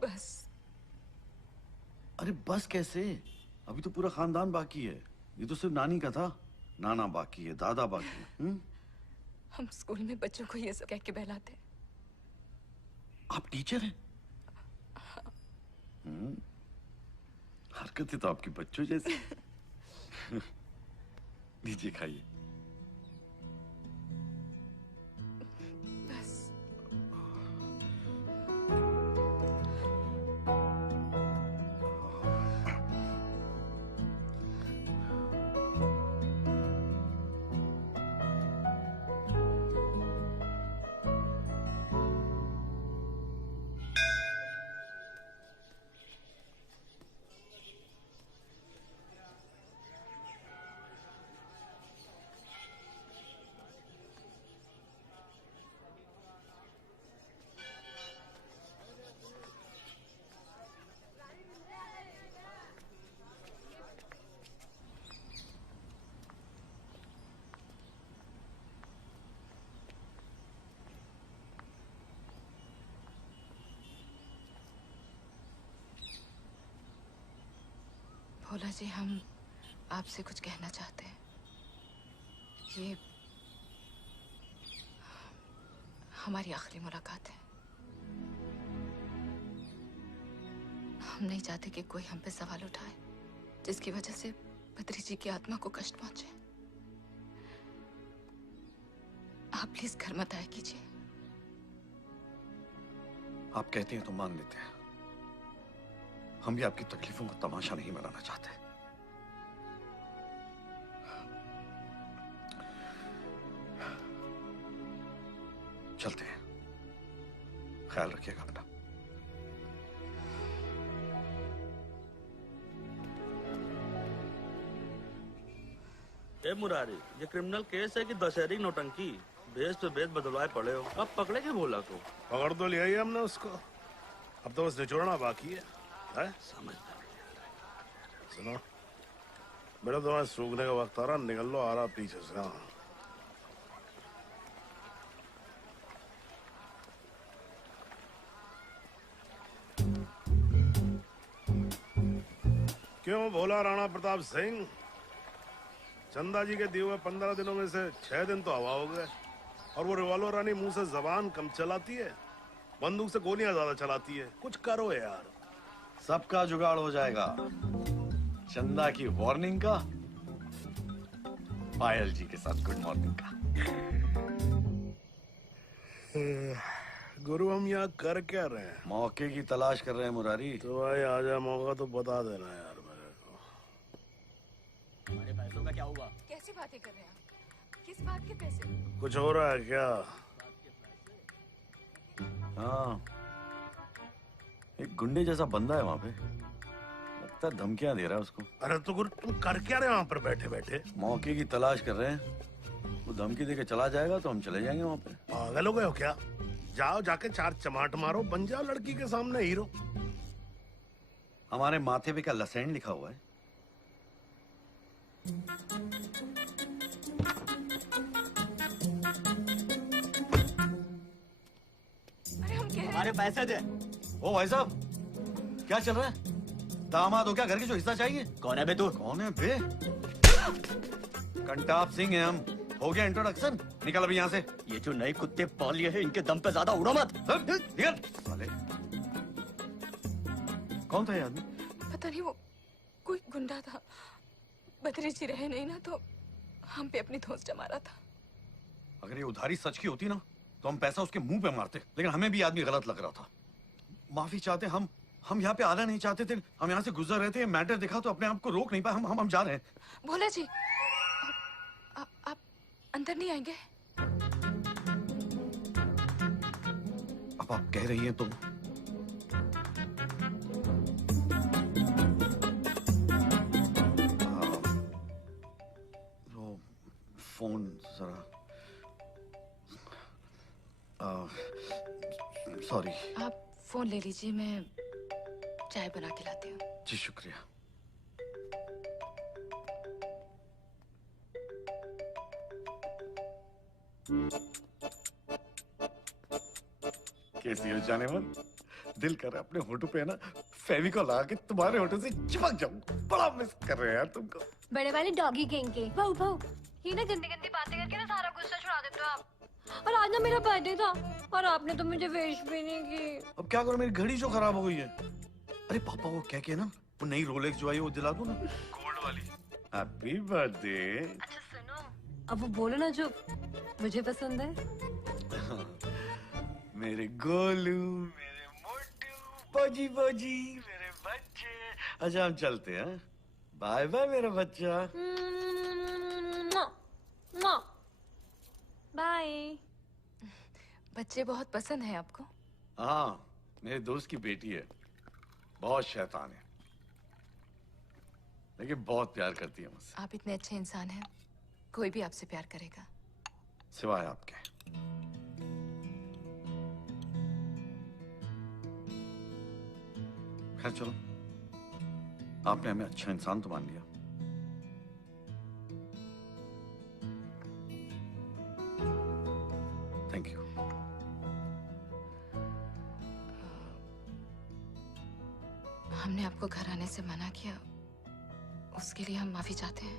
बस। अरे बस कैसे? अभी तो पूरा खानदान बाकी है। ये तो सिर्फ नानी का था, नाना बाकी है, दादा बाकी है। हम स्कूल में बच्चों को ये सब कह के बहलाते। आप टीचर हैं? हरकतें तो आपकी बच्चों जैसी। लीजिए खाइए। बस। भोला जी, हम आपसे कुछ कहना चाहते हैं। ये हमारी आखिरी मुलाकात है। हम नहीं चाहते कि कोई हम पे सवाल उठाए जिसकी वजह से बद्री जी की आत्मा को कष्ट पहुंचे। आप प्लीज घर मत आया कीजिए। आप कहती हैं तो मान लेते हैं। हम भी आपकी तकलीफों को तमाशा नहीं बनाना चाहते। चलते हैं। ख्याल रखिएगा अपना। ए मुरारी, ये क्रिमिनल केस है कि दशहरी नौटंकी? भेज पे भेज बदलवाए पड़े हो। अब पकड़े के भोला को? पकड़ तो लिया ही हमने उसको, अब तो बस निचोड़ना बाकी है? समझ सुनो बेटा, तुम्हारे सूखने का वक्त आ रहा, निकल लो, आ रहा पीछे से। हाँ क्यों भोला राणा प्रताप सिंह, चंदा जी के दिए हुए 15 दिनों में से 6 दिन तो हवा हो गए, और वो रिवॉल्वर रानी मुंह से जबान कम चलाती है, बंदूक से गोलियां ज्यादा चलाती है। कुछ करो यार। सबका जुगाड़ हो जाएगा। चंदा की वार्निंग का, पायल जी के साथ गुड मॉर्निंग का। गुरु, हम यहाँ कर क्या रहे हैं? मौके की तलाश कर रहे हैं मुरारी। तो भाई आजा, मौका तो बता देना यार मेरे को। हमारे पैसों का क्या हुआ? कैसी बातें कर रहे हैं आप? किस बात के पैसे? कुछ हो रहा है क्या? हाँ, एक गुंडे जैसा बंदा है वहाँ पे, लगता है धमकियां दे रहा है उसको। अरे तो गुरु, तुम कर क्या रहे हो वहाँ पर बैठे बैठे? मौके की तलाश कर रहे हैं। वो धमकी देके चला जाएगा तो हम चले जाएंगे वहाँ पे। पागल हो गए हो क्या? जाओ, जाके 4 चमाट मारो, बन जाओ लड़की के सामने हीरो। हमारे माथे पे क्या लसेंड लिखा हुआ है? अरे हम कह हमारे पैसे दे। ओ भाई साहब, क्या चल रहा है? दामाद हो क्या? घर की जो हिस्सा चाहिए। कौन है बे तू? कौन है बे? कंटाप सिंह है हम। हो गया इंट्रोडक्शन, निकल अभी यहाँ से। ये जो नए कुत्ते पाल लिए हैं, इनके दम पे ज्यादा उड़ो मत। निकल साले। कौन था ये आदमी? पता नहीं, वो कोई गुंडा था। बद्री जी रहे नहीं ना तो हम पे अपनी धौंस जमा रहा था। अगर ये उधारी सच की होती ना तो हम पैसा उसके मुंह पे मारते, लेकिन हमें भी आदमी गलत लग रहा था। माफी चाहते, हम यहाँ पे आना नहीं चाहते थे। हम यहाँ से गुजर रहे थे, मैटर दिखा तो अपने आप को रोक नहीं पाए। हम जा रहे हैं। भोला जी, आप अंदर नहीं आएंगे? अब आप कह रही हैं तो वो फोन जरा, सॉरी। आप फोन ले लीजिए, मैं चाय बना के लाती हूँ। जी शुक्रिया। कैसी हो जाने मन? दिल कर रहा है अपने होठों पे ना फेविकॉल लगा के तुम्हारे होठों से चिपक जाऊं। बड़ा मिस कर रहे हैं यार तुमको। बड़े वाले डॉगी किंग के भाऊ भाऊ, ये ना गंदी गंदी बातें करके ना सारा गुस्सा छुड़ा देते हो आप। और आज ना मेरा बर्थडे था और आपने तो मुझे विश भी नहीं की। अब क्या करूं, मेरी घड़ी जो खराब हो गई है। अरे पापा वो कह के ना वो नई रोलेक्स जो आई वो दिला दो ना, गोल्ड वाली। Happy birthday. अच्छा सुनो, अब वो बोलो ना जो मुझे पसंद है। मेरे गोलू, मेरे मोटू, बाजी बाजी, मेरे बच्चे। अच्छा हम चलते हैं। बाय बाय मेरा बच्चा। बाय। बच्चे बहुत पसंद है आपको? हाँ, मेरे दोस्त की बेटी है, बहुत शैतान है, लेकिन बहुत प्यार करती है मुझसे। आप इतने अच्छे इंसान हैं, कोई भी आपसे प्यार करेगा। सिवाय आपके। खैर चलो, आपने हमें अच्छा इंसान तो मान लिया। Thank you. हमने आपको घर आने से मना किया, उसके लिए हम माफी चाहते हैं।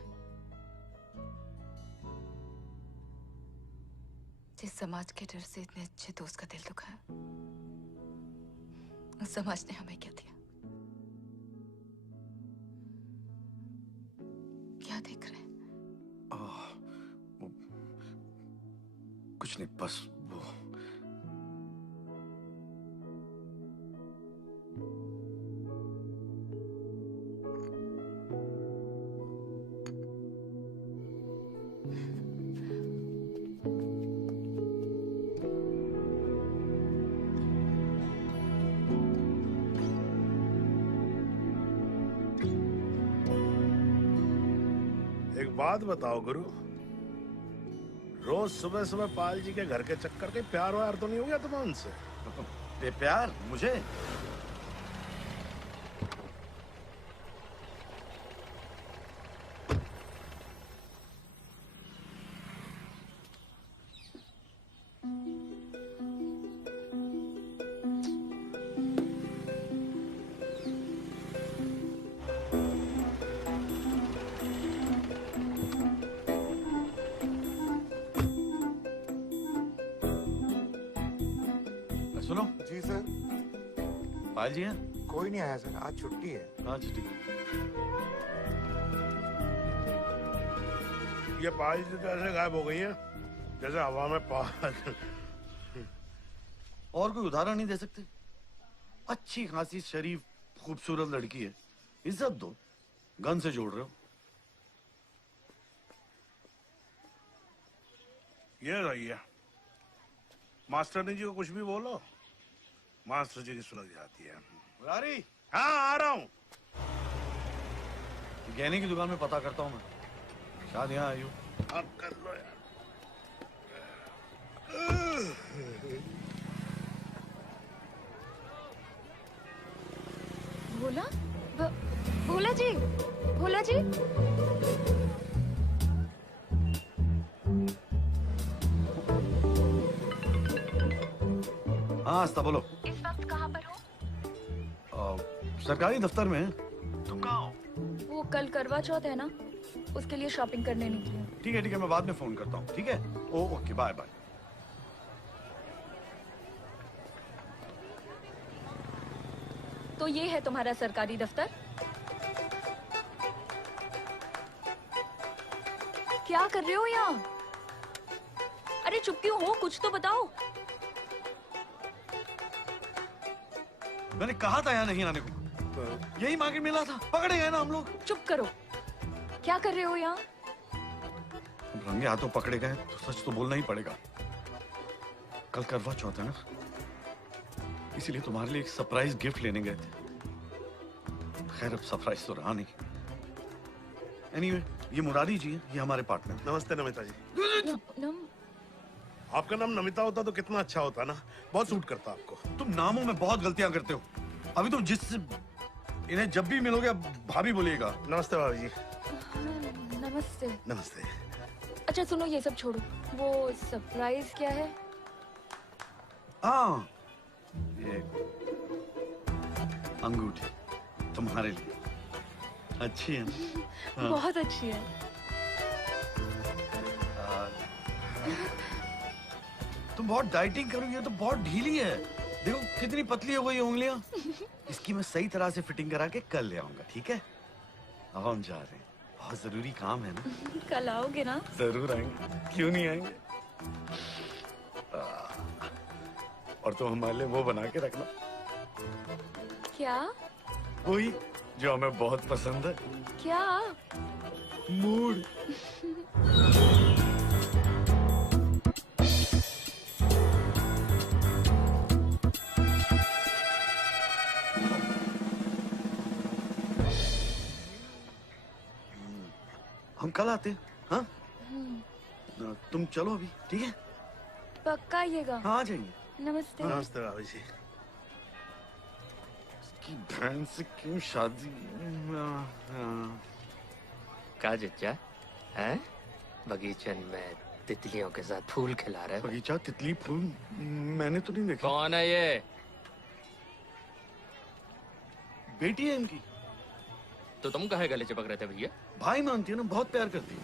जिस समाज के डर से इतने अच्छे दोस्त का दिल दुखा, उस समाज ने हमें क्या दिया? क्या देख रहे हैं? कुछ नहीं, बस वो एक बात बताओ गुरु, रोज सुबह सुबह पाल जी के घर के चक्कर के प्यार व्यार तो नहीं हो गया तुम्हें उनसे? प्यार मुझे? सुनो जी सर। पायल जी हैं? कोई नहीं आया सर, आज छुट्टी है। आज ठीक है। ये पाल जी तो ऐसे गायब हो गई है जैसे हवा में पाल। और कोई उदाहरण नहीं दे सकते? अच्छी खासी शरीफ खूबसूरत लड़की है, इज्जत दो, गन से जोड़ रहे हो। ये रही है, मास्टर जी को कुछ भी बोलो, मास्टर जी की सुलग जाती है। मुरारी, हाँ आ रहा हूँ। गहने की दुकान में पता करता हूँ मैं, शायद यहाँ आई हूँ। अब कर लो यार। भोला? भोला जी, भोला जी। हाँ आस्था बोलो। इस वक्त कहाँ पर हो? सरकारी दफ्तर में है। तुम कहाँ हो? वो कल करवा चौथ है ना, उसके लिए शॉपिंग करने निकली हूँ। ठीक है, मैं बाद में फोन करता हूँ। ठीक है, ओके, बाय बाय। तो ये है तुम्हारा सरकारी दफ्तर? क्या कर रहे हो यहाँ? अरे चुप क्यों हो, कुछ तो बताओ। मैंने कहा था यहाँ नहीं आने को, यही मार्केट मिला था, पकड़े गए ना हम लोग। चुप करो, क्या कर रहे हो यहाँ? रंगे हाथों पकड़े गए तो सच तो बोलना ही पड़ेगा। कल करवा चौथ है ना, इसीलिए तुम्हारे लिए एक सरप्राइज गिफ्ट लेने गए थे। खैर अब सरप्राइज तो रहा नहीं। एनीवे, ये मुरारी जी हैं, ये हमारे पार्टनर। नमस्ते नमिता जी। आपका नाम नमिता होता तो कितना अच्छा होता ना, बहुत सूट करता आपको। तुम नामों में बहुत गलतियां करते हो। अभी तुम इन्हें जब भी मिलोगे भाभी बोलिएगा। नमस्ते भाभी जी। नमस्ते। नमस्ते। अच्छा सुनो, ये सब छोड़ो, वो सरप्राइज क्या है? हाँ, ये अंगूठी तुम्हारे लिए। अच्छी है ना? हाँ। बहुत अच्छी है। तुम बहुत डाइटिंग करोगी तो बहुत ढीली है। देखो कितनी पतली हो गई है उंगलियां। इसकी मैं सही तरह से फिटिंग करा के कल ले आऊंगा, ठीक है? अब हम जा रहे हैं, बहुत जरूरी काम है ना। कल आओगे ना? जरूर आएंगे, क्यों नहीं आएंगे। और तुम हमारे लिए वो बना के रखना, क्या? वही जो हमें बहुत पसंद है। क्या? मूड। हम कल आते हैं, हाँ? तुम चलो अभी, ठीक है? पक्का आइएगा? हाँ आ जाएंगे। नमस्ते। नमस्ते भाभी जी। इसकी बहन से क्यों शादी? का जच्चा है? बगीचन में तितलियों के साथ फूल खिला रहे। बगीचा तितली फूल मैंने तो नहीं देखा। कौन है ये? बेटी है इनकी। तो तुम कहे गले चिपक रहे थे भैया? भाई मानती है ना, बहुत प्यार करती है।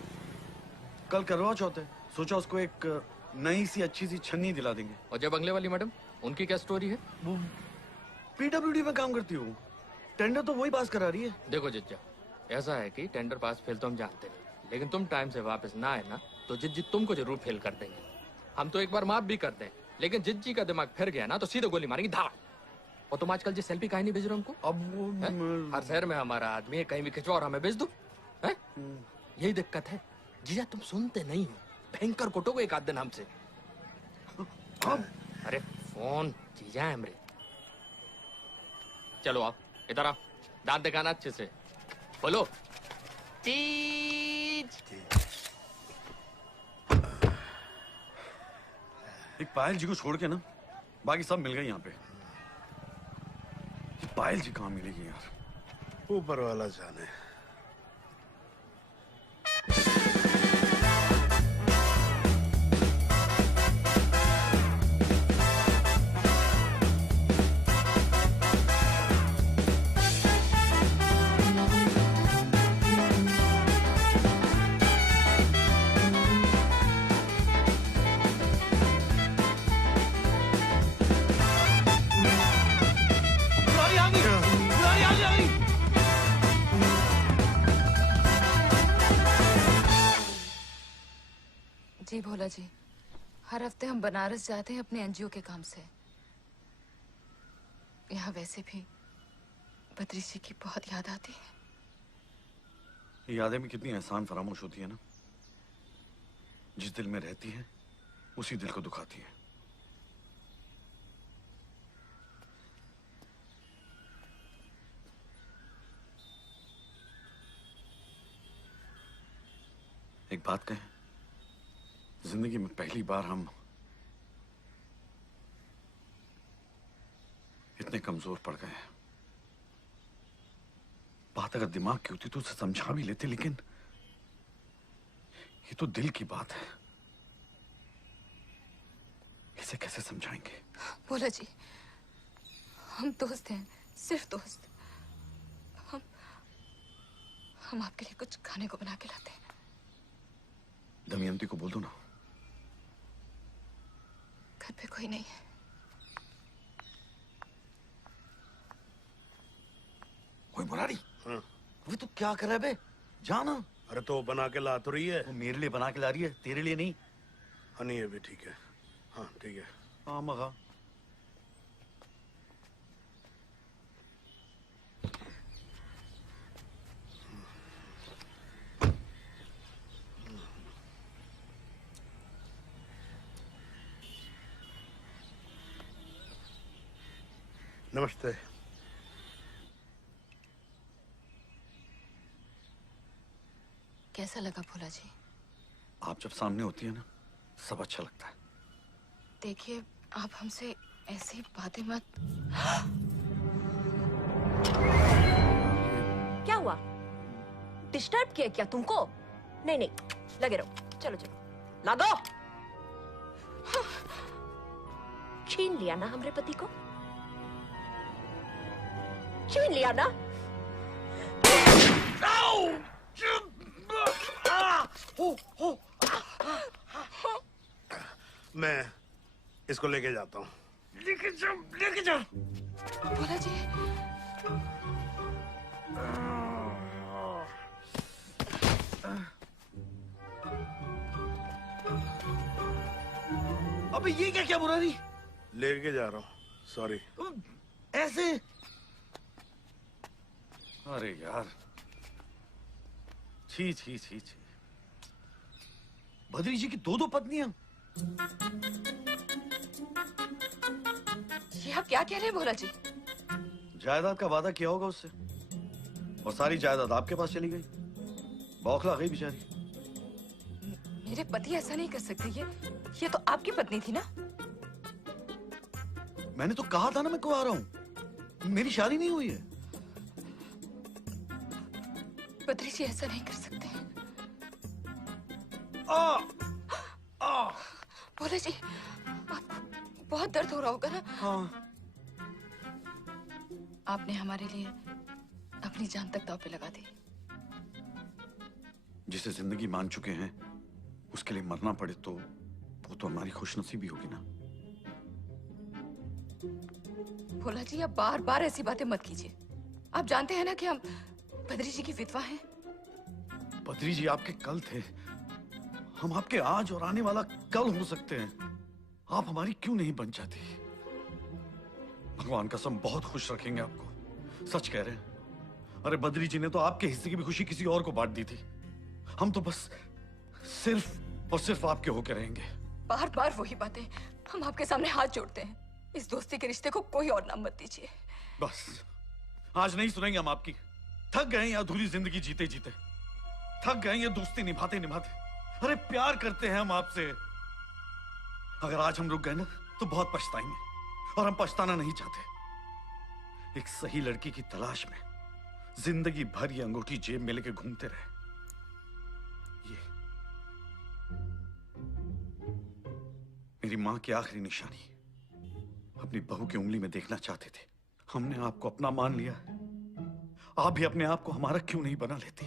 कल करवा चौथ है, सोचा उसको एक नई सी अच्छी सी छन्नी दिला देंगे। और जब बंगले वाली मैडम, उनकी क्या स्टोरी है? वो पीडब्ल्यूडी में काम करती हूँ, टेंडर तो वही पास करा रही है। देखो जिज्जा, ऐसा है कि टेंडर पास फेल तो हम जानते हैं, लेकिन तुम टाइम से वापस ना आए ना तो जिज्जी तुमको जरूर फेल कर देंगे। हम तो एक बार माफ भी करते हैं, लेकिन जिज्जी का दिमाग फिर गया ना तो सीधे गोली मारेंगे धाड़। और तुम आजकल जो सेल्फी कहानी भेज रहे हो हमको, अब वो हर शहर में हमारा आदमी है, कहीं भी खिंचवा और हमें भेज दो। यही दिक्कत है जीजा, तुम सुनते नहीं हो। भयंकर कुटोगे एक आध दिन हमसे। अरे फोन जीजा है हमरे। चलो आप इधर आओ, दांत दिखाना अच्छे से। बोलो चीज। एक पायल जी को छोड़ के ना बाकी सब मिल गए यहाँ पे। पायल जी कहाँ मिलेगी यार? ऊपर वाला जाने। जी भोला जी, हर हफ्ते हम बनारस जाते हैं अपने एनजीओ के काम से। यहाँ वैसे भी बद्री जी की बहुत याद आती है। यादें भी कितनी एहसान फरामोश होती है ना, जिस दिल में रहती है उसी दिल को दुखाती है। एक बात कहें, जिंदगी में पहली बार हम इतने कमजोर पड़ गए हैं। बात अगर दिमाग की होती तो उसे समझा भी लेते, लेकिन ये तो दिल की बात है, इसे कैसे समझाएंगे? भोला जी, हम दोस्त हैं, सिर्फ दोस्त। हम आपके लिए कुछ खाने को बना के लाते हैं। दमयंती को बोल दो ना। घर पे कोई नहीं है। कोई बुराड़ी? अभी तो क्या कर रहा है बे? जाना। अरे तो बना के ला तो रही है। वो मेरे लिए बना के ला रही है, तेरे लिए नहीं। हाँ नहीं, ये भी ठीक है। हाँ ठीक है। हाँ मगा। नमस्ते। कैसा लगा भोला जी? आप जब सामने होती है ना, सब अच्छा लगता है। देखिए, आप हमसे ऐसी बातें मत। क्या हुआ? डिस्टर्ब किया क्या तुमको? नहीं नहीं, लगे रहो। चलो चलो लगो। छीन लिया ना हमरे पति को? छीन लिया ना? मैं इसको लेके जाता हूँ। लेके जाओ, लेके जाओ। भोला जी, अबे ये क्या क्या बुराड़ी? लेके जा रहा हूँ, सॉरी। ऐसे? अरे यार, छी छी छी छी। बद्री जी की दो पत्नियां। ये आप क्या कह रहे हैं भोला जी? जायदाद का वादा किया होगा उससे, और सारी जायदाद आपके पास चली गई। बौखला गई बेचारी। मेरे पति ऐसा नहीं कर सकते। ये तो आपकी पत्नी थी ना? मैंने तो कहा था ना मैं क्यों आ रहा हूं। मेरी शादी नहीं हुई है। बद्री जी ऐसा नहीं कर सकते। भोला जी, आपको बहुत दर्द हो रहा होगा ना? हाँ। आपने हमारे लिए अपनी जान तक दांव पे लगा दी। जिसे जिंदगी मान चुके हैं उसके लिए मरना पड़े तो वो तो हमारी खुशनसीबी होगी ना। भोला जी, आप बार बार ऐसी बातें मत कीजिए। आप जानते हैं ना कि हम बद्री जी की विधवा हैं। बद्री जी आपके कल थे, हम आपके आज और आने वाला कल हो सकते हैं। आप हमारी क्यों नहीं बन जाती? भगवान कसम बहुत खुश रखेंगे आपको, सच कह रहे हैं। अरे बद्री जी ने तो आपके हिस्से की भी खुशी किसी और को बांट दी थी। हम तो बस सिर्फ और सिर्फ आपके होके रहेंगे। बार बार वही बातें। हम आपके सामने हाथ जोड़ते हैं, इस दोस्ती के रिश्ते को कोई और नाम मत दीजिए। बस आज नहीं सुनेंगे हम आपकी। थक गए हैं अधूरी जिंदगी जीते जीते, थक गए ये दोस्ती निभाते निभाते। अरे प्यार करते हैं हम आपसे। अगर आज हम रुक गए ना तो बहुत पछताएंगे, और हम पछताना नहीं चाहते। एक सही लड़की की तलाश में जिंदगी भर ये अंगूठी जेब में लेके घूमते रहे। ये मेरी मां की आखिरी निशानी अपनी बहू की उंगली में देखना चाहते थे। हमने आपको अपना मान लिया, आप भी अपने आप को हमारा क्यों नहीं बना लेती?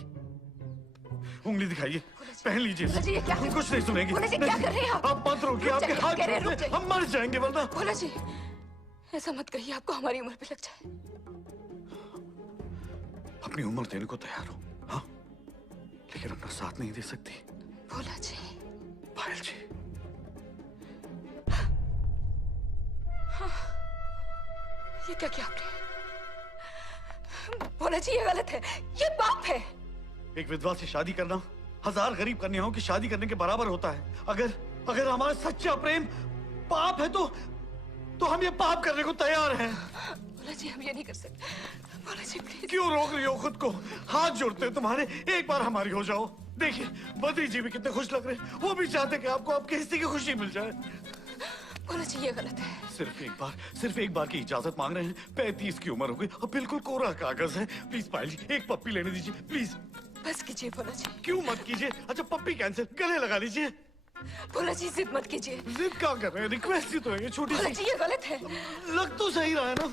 उंगली दिखाइए, पहन लीजिए। हम कुछ नहीं सुनेंगे। क्या कर रहे हैं आप मत रोकिए, आपके हाथ छोड़िए, हम मर जाएंगे वरना। भोला जी, ऐसा मत कहिए, आपको हमारी उम्र पे लग जाए। अपनी उम्र देने को तैयार हो, हाँ, लेकिन अपना साथ नहीं दे सकती। भोला जी, पायल जी, ये क्या किया आपने? भोला जी, ये गलत है, ये पाप है। एक विधवा से शादी करना 1000 गरीब कन्याओं की शादी करने के बराबर होता है। अगर हमारा सच्चा प्रेम पाप है तो हम ये पाप करने को तैयार हैं। भोला जी, हम ये नहीं कर सकते। भोला जी प्लीज। क्यों रोक रही हो खुद को? हाथ जोड़ते हैं तुम्हारे, एक बार हमारी हो जाओ। देखिए बद्री जी भी कितने खुश लग रहे हैं, वो भी चाहते कि आपको आपके हिस्से की खुशी मिल जाए। भोला जी, ये गलत है। सिर्फ एक बार की इजाजत मांग रहे हैं। 35 की उम्र हो गई और बिल्कुल कोरा कागज है। प्लीज पायल जी, एक पप्पी लेने दीजिए प्लीज। बस कीजिए भोला जी। क्यों मत कीजिए? अच्छा पप्पी कैंसिल, गले लगा लीजिए। भोला जी, जिद मत कीजिए। जिद क्या कर रहे हैं? रिक्वेस्ट ही तो है ये छोटी सी। भोला जी, ये गलत है। लग तो सही रहा है ना।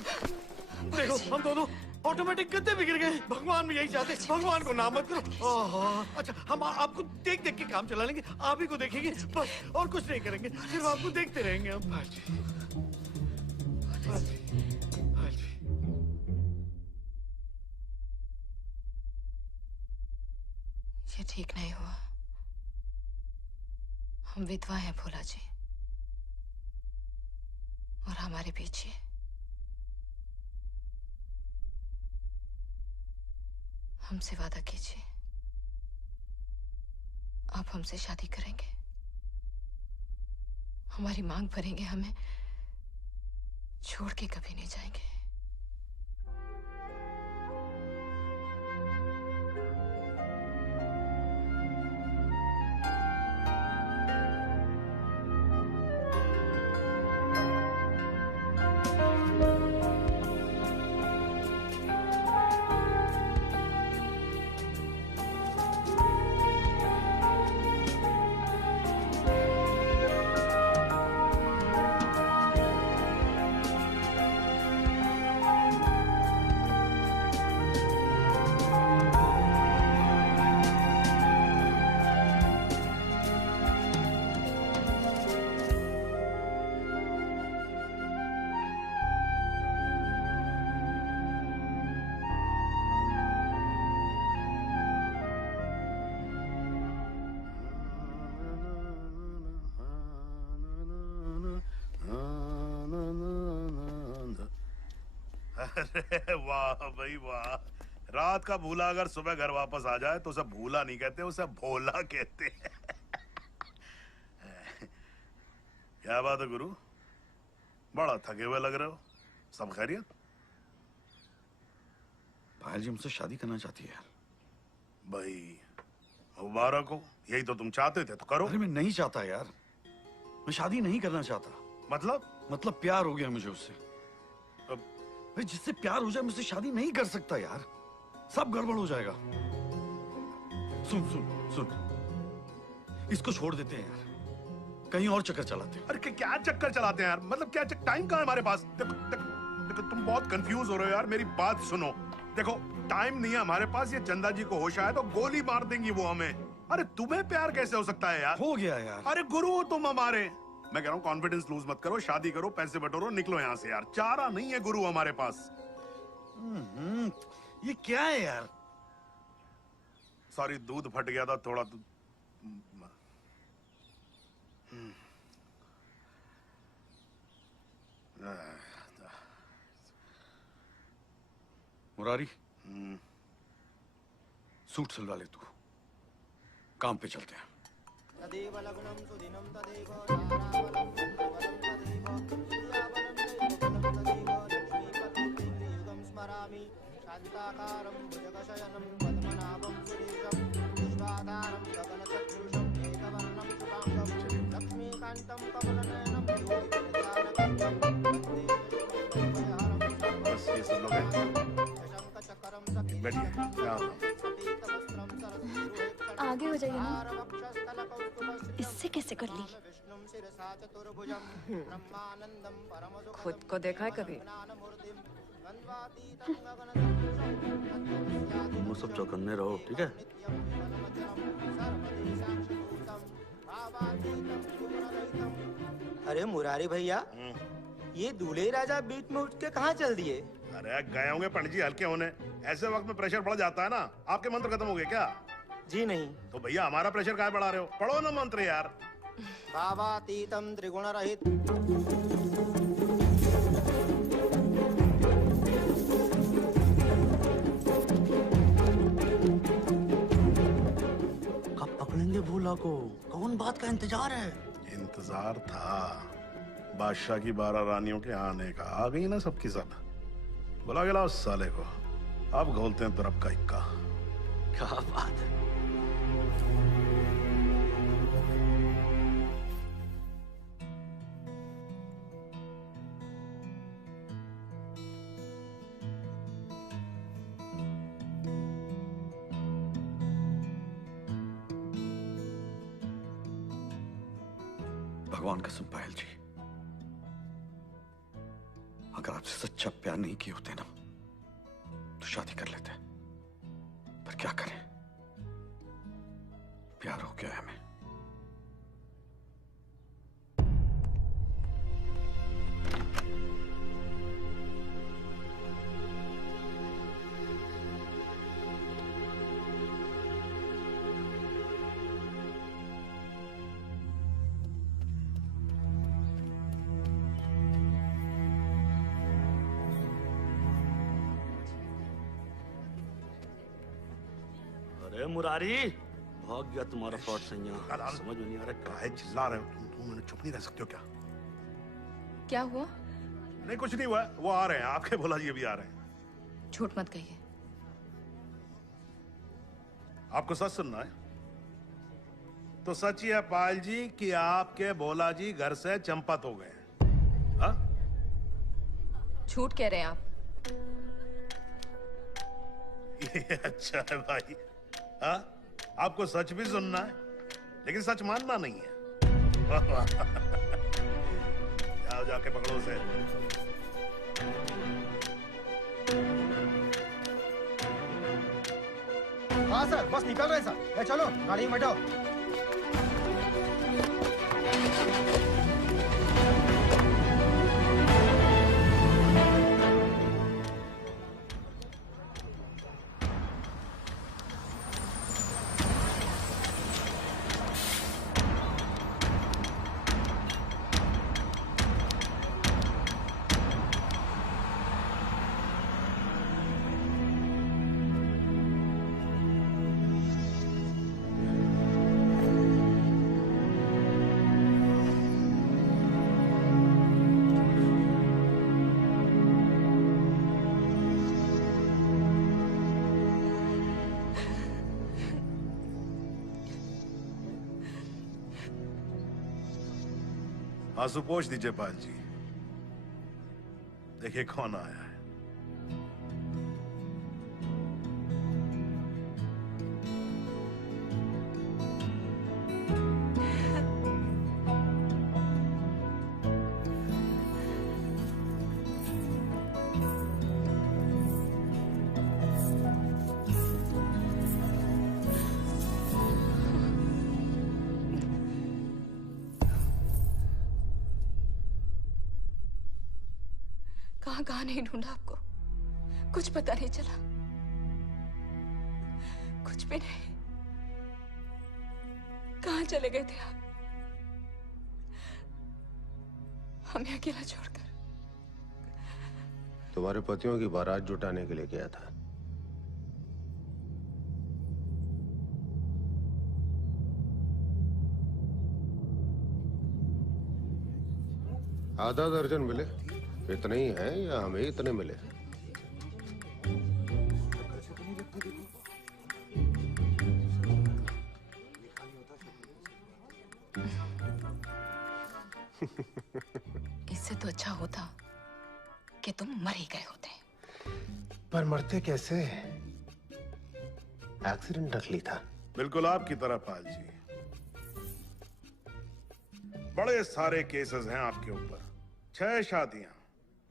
देखो हम दोनों ऑटोमेटिक गद्दे भी गिर गए। भगवान भी यही चाहते, भगवान को नाम मत करो। अच्छा हम आपको देख देख के काम चला लेंगे, आप ही को देखेंगे बस, और कुछ नहीं करेंगे, सिर्फ आपको देखते रहेंगे हम। ये ठीक नहीं हुआ। हम विधवा हैं भोला जी, और हमारे पीछे हमसे वादा कीजिए, आप हमसे शादी करेंगे, हमारी मांग भरेंगे, हमें छोड़ के कभी नहीं जाएंगे। अरे वाह भाई वाह, रात का भूला अगर सुबह घर वापस आ जाए तो उसे भूला नहीं कहते, उसे भोला कहते हैं। क्या बात है गुरु, बड़ा थके हुए लग रहे हो, सब खैरियत? पायल जी हमसे शादी करना चाहती है यार। भाई मुबारक हो, यही तो तुम चाहते थे तो करो। अरे मैं नहीं चाहता यार, मैं शादी नहीं करना चाहता। मतलब प्यार हो गया मुझे उससे। भाई जिससे प्यार हो जाए मुझसे शादी नहीं कर सकता यार, सब गड़बड़ हो जाएगा। सुन सुन सुन, इसको छोड़ देते हैं यार, कहीं और चक्कर चलाते हैं। अरे क्या चक्कर चलाते हैं यार? मतलब क्या टाइम कहाँ है हमारे पास? देखो तुम बहुत कंफ्यूज हो रहे हो यार, मेरी बात सुनो। देखो टाइम नहीं है हमारे पास। ये चंदा जी को होश आया तो गोली मार देंगी वो हमें। अरे तुम्हें प्यार कैसे हो सकता है यार? हो गया यार। अरे गुरु हो तुम हमारे। मैं कह रहा हूँ कॉन्फिडेंस लूज मत करो, शादी करो, पैसे बटोरो, निकलो यहाँ से यार। चारा नहीं है गुरु हमारे पास। ये क्या है यार? सॉरी, दूध फट गया था थोड़ा। मुरारी, सूट सिलवा ले तू, काम पे चलते हैं। तदेव लग्नं सुदिनं तदेव ताराबलं चन्द्रबलं तदेव लक्ष्मीपतियुगं स्मरामि शान्ताकारं भुजगशयनं पद्मनाभं सुरेशं विश्वाधारं गगनसदृशं एकवर्णं शुभाङ्गं लक्ष्मीकान्तं कमलनयनं योगिनिदानकं बस ये सब लोग हैं। बैठिए। आगे हो जाइए ना। इससे कैसे कर ली? खुद को देखा है कभी? तुम सब चौकन्ने रहो, ठीक है? अरे मुरारी भैया, ये दूल्हे राजा बीच में उठ के कहाँ चल दिए? अरे गए होंगे पंडित जी हल्के होने। ऐसे वक्त में प्रेशर बढ़ जाता है ना। आपके मंत्र खत्म हो गए क्या? जी नहीं। तो भैया हमारा प्रेशर काहे बढ़ा रहे हो? पढ़ो ना मंत्र यार। भावातीतम त्रिगुण रहित कब पकड़ेंगे भूला को? कौन बात का इंतजार है? इंतजार था बादशाह की 12 रानियों के आने का। आ गई ना सबकी सब। बुला के लाओ उस साले को। अब घोलते हैं तरफ का इक्का। क्या बात है? भगवान कसम पायल जी, अगर आपसे सच्चा प्यार नहीं किए होते ना तो शादी कर लेते। पर क्या करें, प्यार हो गया है हमें। अरे मुरारी, भाग गया तुम्हारा फ्रॉड सैया। समझ में नहीं आ रहा काहे चिल्ला रहे हो तुम? चुप नहीं रह सकते हो क्या? क्या हुआ? नहीं कुछ नहीं हुआ। वो आ रहे हैं, आपके भोला जी अभी आ रहे हैं। झूठ मत कहिए। आपको सच सुनना है तो सच ही है पायल जी कि आपके भोला जी घर से चंपत हो गए। हाँ? झूठ कह रहे हैं आप। ये अच्छा है भाई। हाँ? आपको सच भी सुनना है लेकिन सच मानना नहीं है। वाह वाह। जाओ जाके पकड़ो उसे। हाँ सर, बस निकल रहे सर। चलो गाड़ी में बैठो। आंसू पोंछ दीजिए पाल जी। देखिए कौन आया है। कहाँ कहाँ नहीं ढूंढा आपको, कुछ पता नहीं चला, कुछ भी नहीं। कहाँ चले गए थे आप हमें अकेला छोड़कर? तुम्हारे पतियों की बारात जुटाने के लिए गया था। आधा दर्जन मिले, इतने ही हैं या हमें इतने मिले? इससे तो अच्छा होता कि तुम मर ही गए होते। पर मरते कैसे? एक्सीडेंट नकली था। बिल्कुल आपकी तरह पाल जी। बड़े सारे केसेस हैं आपके ऊपर। 6 शादियां,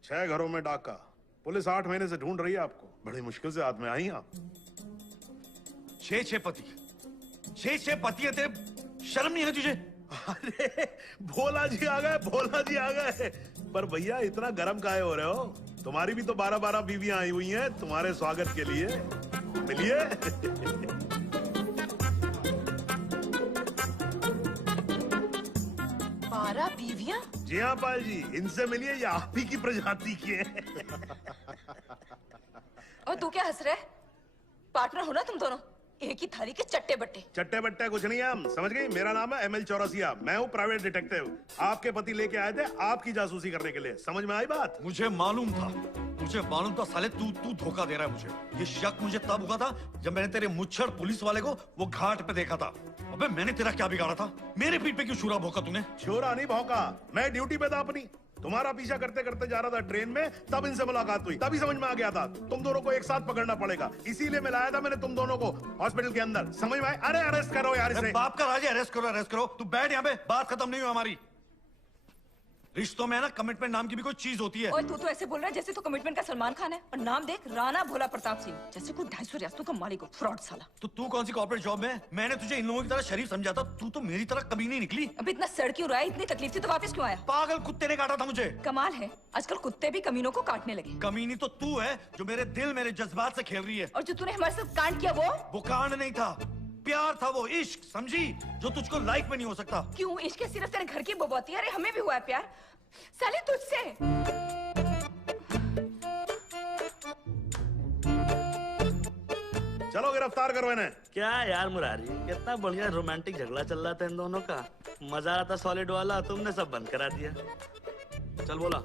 6 घरों में डाका। पुलिस 8 महीने से ढूंढ रही है आपको। बड़ी मुश्किल से हाथ में आई आप। 6 पति, 6 पति है तेरे, शर्म नहीं है तुझे? अरे भोला जी आ गए, भोला जी आ गए। पर भैया इतना गर्म काहे हो रहे हो? तुम्हारी भी तो 12-12 बीवियां आई हुई हैं तुम्हारे स्वागत के लिए। मिलिए। 12 बीवियां? जी हाँ पाल जी, इनसे मिलिए, ये आप ही की प्रजाति की है। और तू क्या हंस रहा है? पार्टनर हो ना तुम दोनों, एक ही थाली के चट्टे बट्टे। चट्टे बट्टे कुछ नहीं है हम, समझ गई? मेरा नाम है ML चौरसिया, मैं हूँ प्राइवेट डिटेक्टिव। आपके पति लेके आए थे आपकी जासूसी करने के लिए। समझ में आई बात? मुझे मालूम था साले तू धोखा दे रहा है मुझे। ये शक मुझे तब हुआ था जब मैंने तेरे मुच्छड़ पुलिस वाले को वो घाट पे देखा था। अबे मैंने तेरा क्या बिगाड़ा था? मेरे पीठ पे क्यों छुरा भौंका तूने? छुरा नहीं भौंका, मैं ड्यूटी पे था अपनी। तुम्हारा पीछा करते करते जा रहा था ट्रेन में, तब इनसे मुलाकात हुई। तभी समझ में आ गया था तुम दोनों को एक साथ पकड़ना पड़ेगा। इसीलिए मैं लाया था मैंने तुम दोनों को हॉस्पिटल के अंदर। समझ में आए? अरे अरेस्ट करो यार इसे। बाप का राज है, अरेस्ट करो। तू बैठ यहाँ पे, बात खत्म नहीं हुई हमारी। रिश्तों में ना कमिटमेंट नाम की भी कोई चीज होती है। और तू तो ऐसे बोल रहा है जैसे तो कमिटमेंट का सलमान खान है, और नाम देख, राणा भोला प्रताप सिंह, जैसे कोई 250 रियासतों का मालिक हो। फ्रॉड साला। तो तू कौन सी कॉर्पोरेट जॉब में? मैंने तुझे इन लोगों की तरह शरीफ समझा था, तू तो मेरी तरह कभी नहीं निकली। अब इतना सड़ क्यों रहा है? इतनी तकलीफ थी तो वापस क्यों आया? पागल कुत्ते ने काटा था मुझे। कमाल है, आजकल कुत्ते भी कमीनों को काटने लगे। कमीनी तो तू है जो मेरे दिल मेरे जज्बात से खेल रही है। और जो तूने हमारे साथ कांड किया वो कांड नहीं था, प्यार था, वो इश्क, समझी? जो तुझको लाइफ में नहीं हो सकता। क्यों? इश्क सिर्फ तेरे घर की बबौती है। अरे हमें भी हुआ है प्यार साले तुझसे। चलो गिरफ्तार करो इन्हें। क्या यार मुरारी, कितना बढ़िया रोमांटिक झगड़ा चल रहा था इन दोनों का। मजा आ रहा था सॉलिड वाला, तुमने सब बंद करा दिया। चल बोला।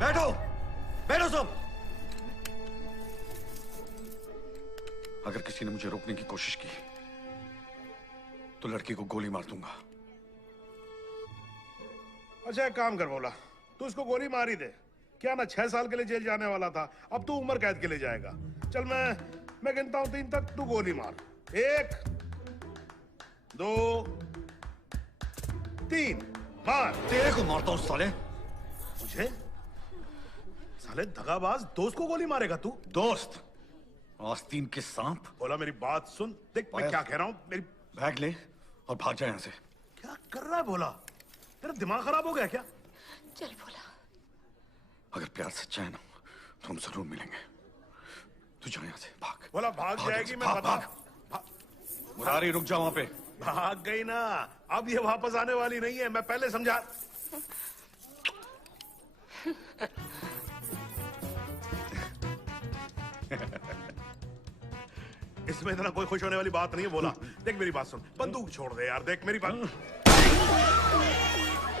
बैठो सब। अगर किसी ने मुझे रोकने की कोशिश की तो लड़की को गोली मार दूंगा। अच्छा एक काम कर बोला, तू इसको गोली मारी दे। क्या ना 6 साल के लिए जेल जाने वाला था, अब तू उम्र कैद के लिए जाएगा। चल मैं गिनता हूं 3 तक, तू गोली मार। 1 2 3 मार। तेरे को मारता हूं साले। मुझे? साले दगाबाज, दोस्त को गोली मारेगा तू? दोस्त? आस्तीन के सांप। बोला मेरी बात सुन, देख मैं क्या कह रहा हूं। मेरी बैग ले और भाग जा यहाँ से। क्या कर रहा है बोला? तेरा दिमाग खराब हो गया क्या? चल बोला। अगर प्यार सच्चा है ना तो हम जरूर मिलेंगे। तू जा यहाँ से, भाग। बोला भाग जाएगी, मैं बता। मुरारी रुक जा वहां पे। भाग गई ना, अब ये वापस आने वाली नहीं है, मैं पहले समझा। इसमें इतना कोई खुश होने वाली बात नहीं है। बोला देख मेरी बात सुन, बंदूक छोड़ दे यार, देख मेरी बात।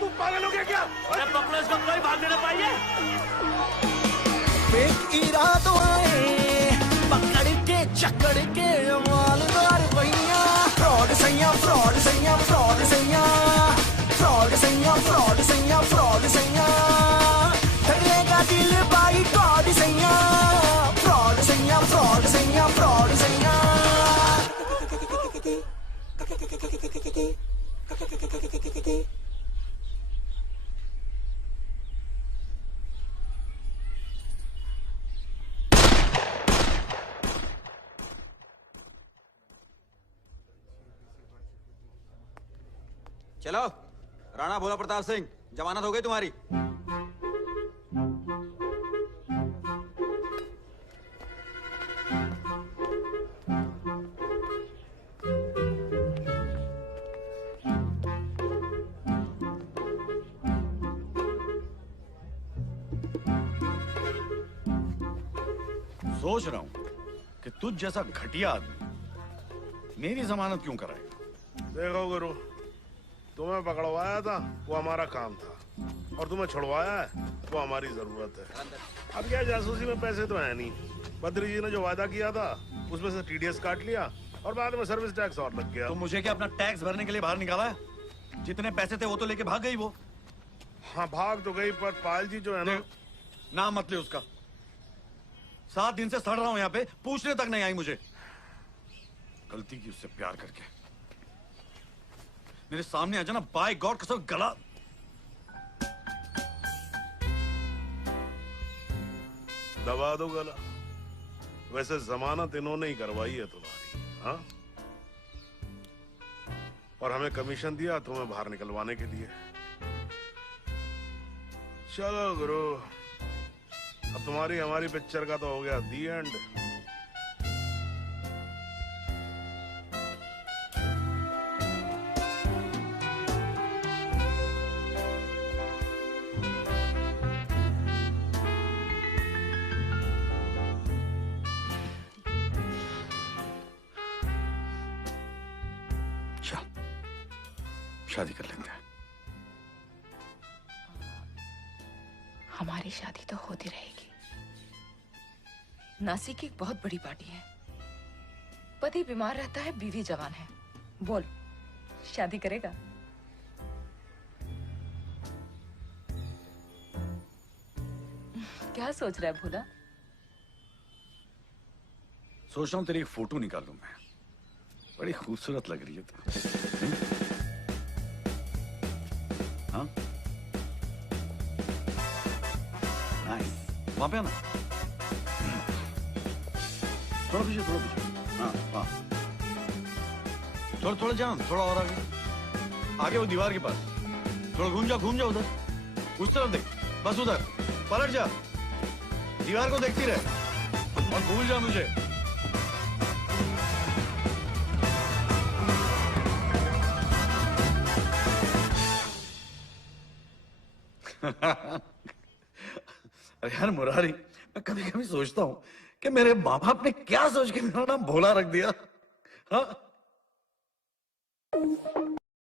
तू पागल हो गया क्या? अरे पकड़ो इसको, कोई भागने ना पाइए। पकड़ के चकड़ के मालदार भैया। फ्रॉड सैया, फ्रॉड सैया, फ्रॉड सैया, फ्रॉड सैया, फ्रॉड सैया, फ्रॉड सैया। धड़ेगा दिल बाई कॉड सैया। फ्रॉड सैया, फ्रॉड सैया, फ्रॉड सैया। चलो, राणा भोला प्रताप सिंह, जमानत हो गई तुम्हारी। सोच रहा हूं कि तुझ जैसा घटिया आदमी मेरी जमानत क्यों कराएगा। देखो गुरु, तुम्हें पकड़वाया था वो हमारा काम था, और तुम्हें छुड़वाया है वो हमारी जरूरत है। अब क्या, जासूसी में पैसे तो है नहीं। बद्री जी ने जो वादा किया था उसमें से टीडीएस काट लिया और बाद में सर्विस टैक्स और लग गया। तो मुझे क्या अपना टैक्स भरने के लिए बाहर निकाला है? जितने पैसे थे वो तो लेके भाग गई वो। हाँ भाग तो गई, पर पायल जी जो है ना, नाम मत ले उसका। 7 दिन से सड़ रहा हूं यहाँ पे, पूछने तक नहीं आई मुझे। गलती की उससे प्यार करके। मेरे सामने आ जाना, बाय गॉड कसम गला। दबा दो गला। वैसे जमानत इन्होंने ही करवाई है तुम्हारी, हाँ? और हमें कमीशन दिया तुम्हें बाहर निकलवाने के लिए। चलो गुरु, अब तुम्हारी हमारी पिक्चर का तो हो गया दी एंड। शादी कर लेते हैं। हमारी शादी तो होती रहेगी। नासिक की एक बहुत बड़ी पार्टी है। पति बीमार रहता है, बीवी जवान है। बोल, शादी करेगा? क्या सोच रहा है भोला? सोच रहा हूं तेरी एक फोटो निकालूं मैं। बड़ी खूबसूरत लग रही है तू। हाँ? नाइस। वहां पे आना। थोड़ा पीछे, थोड़ा पीछे। हाँ हाँ। थोड़ा थोड़ा जाओ, थोड़ा और आगे। आगे वो दीवार के पास। थोड़ा घूम जाओ उधर। उस तरफ देख, बस उधर। पलट जा। दीवार को देखती रहे और भूल जा मुझे। अरे यार मुरारी, मैं कभी कभी सोचता हूँ कि मेरे माँ बाप ने क्या सोच के मेरा नाम भोला रख दिया। हाँ?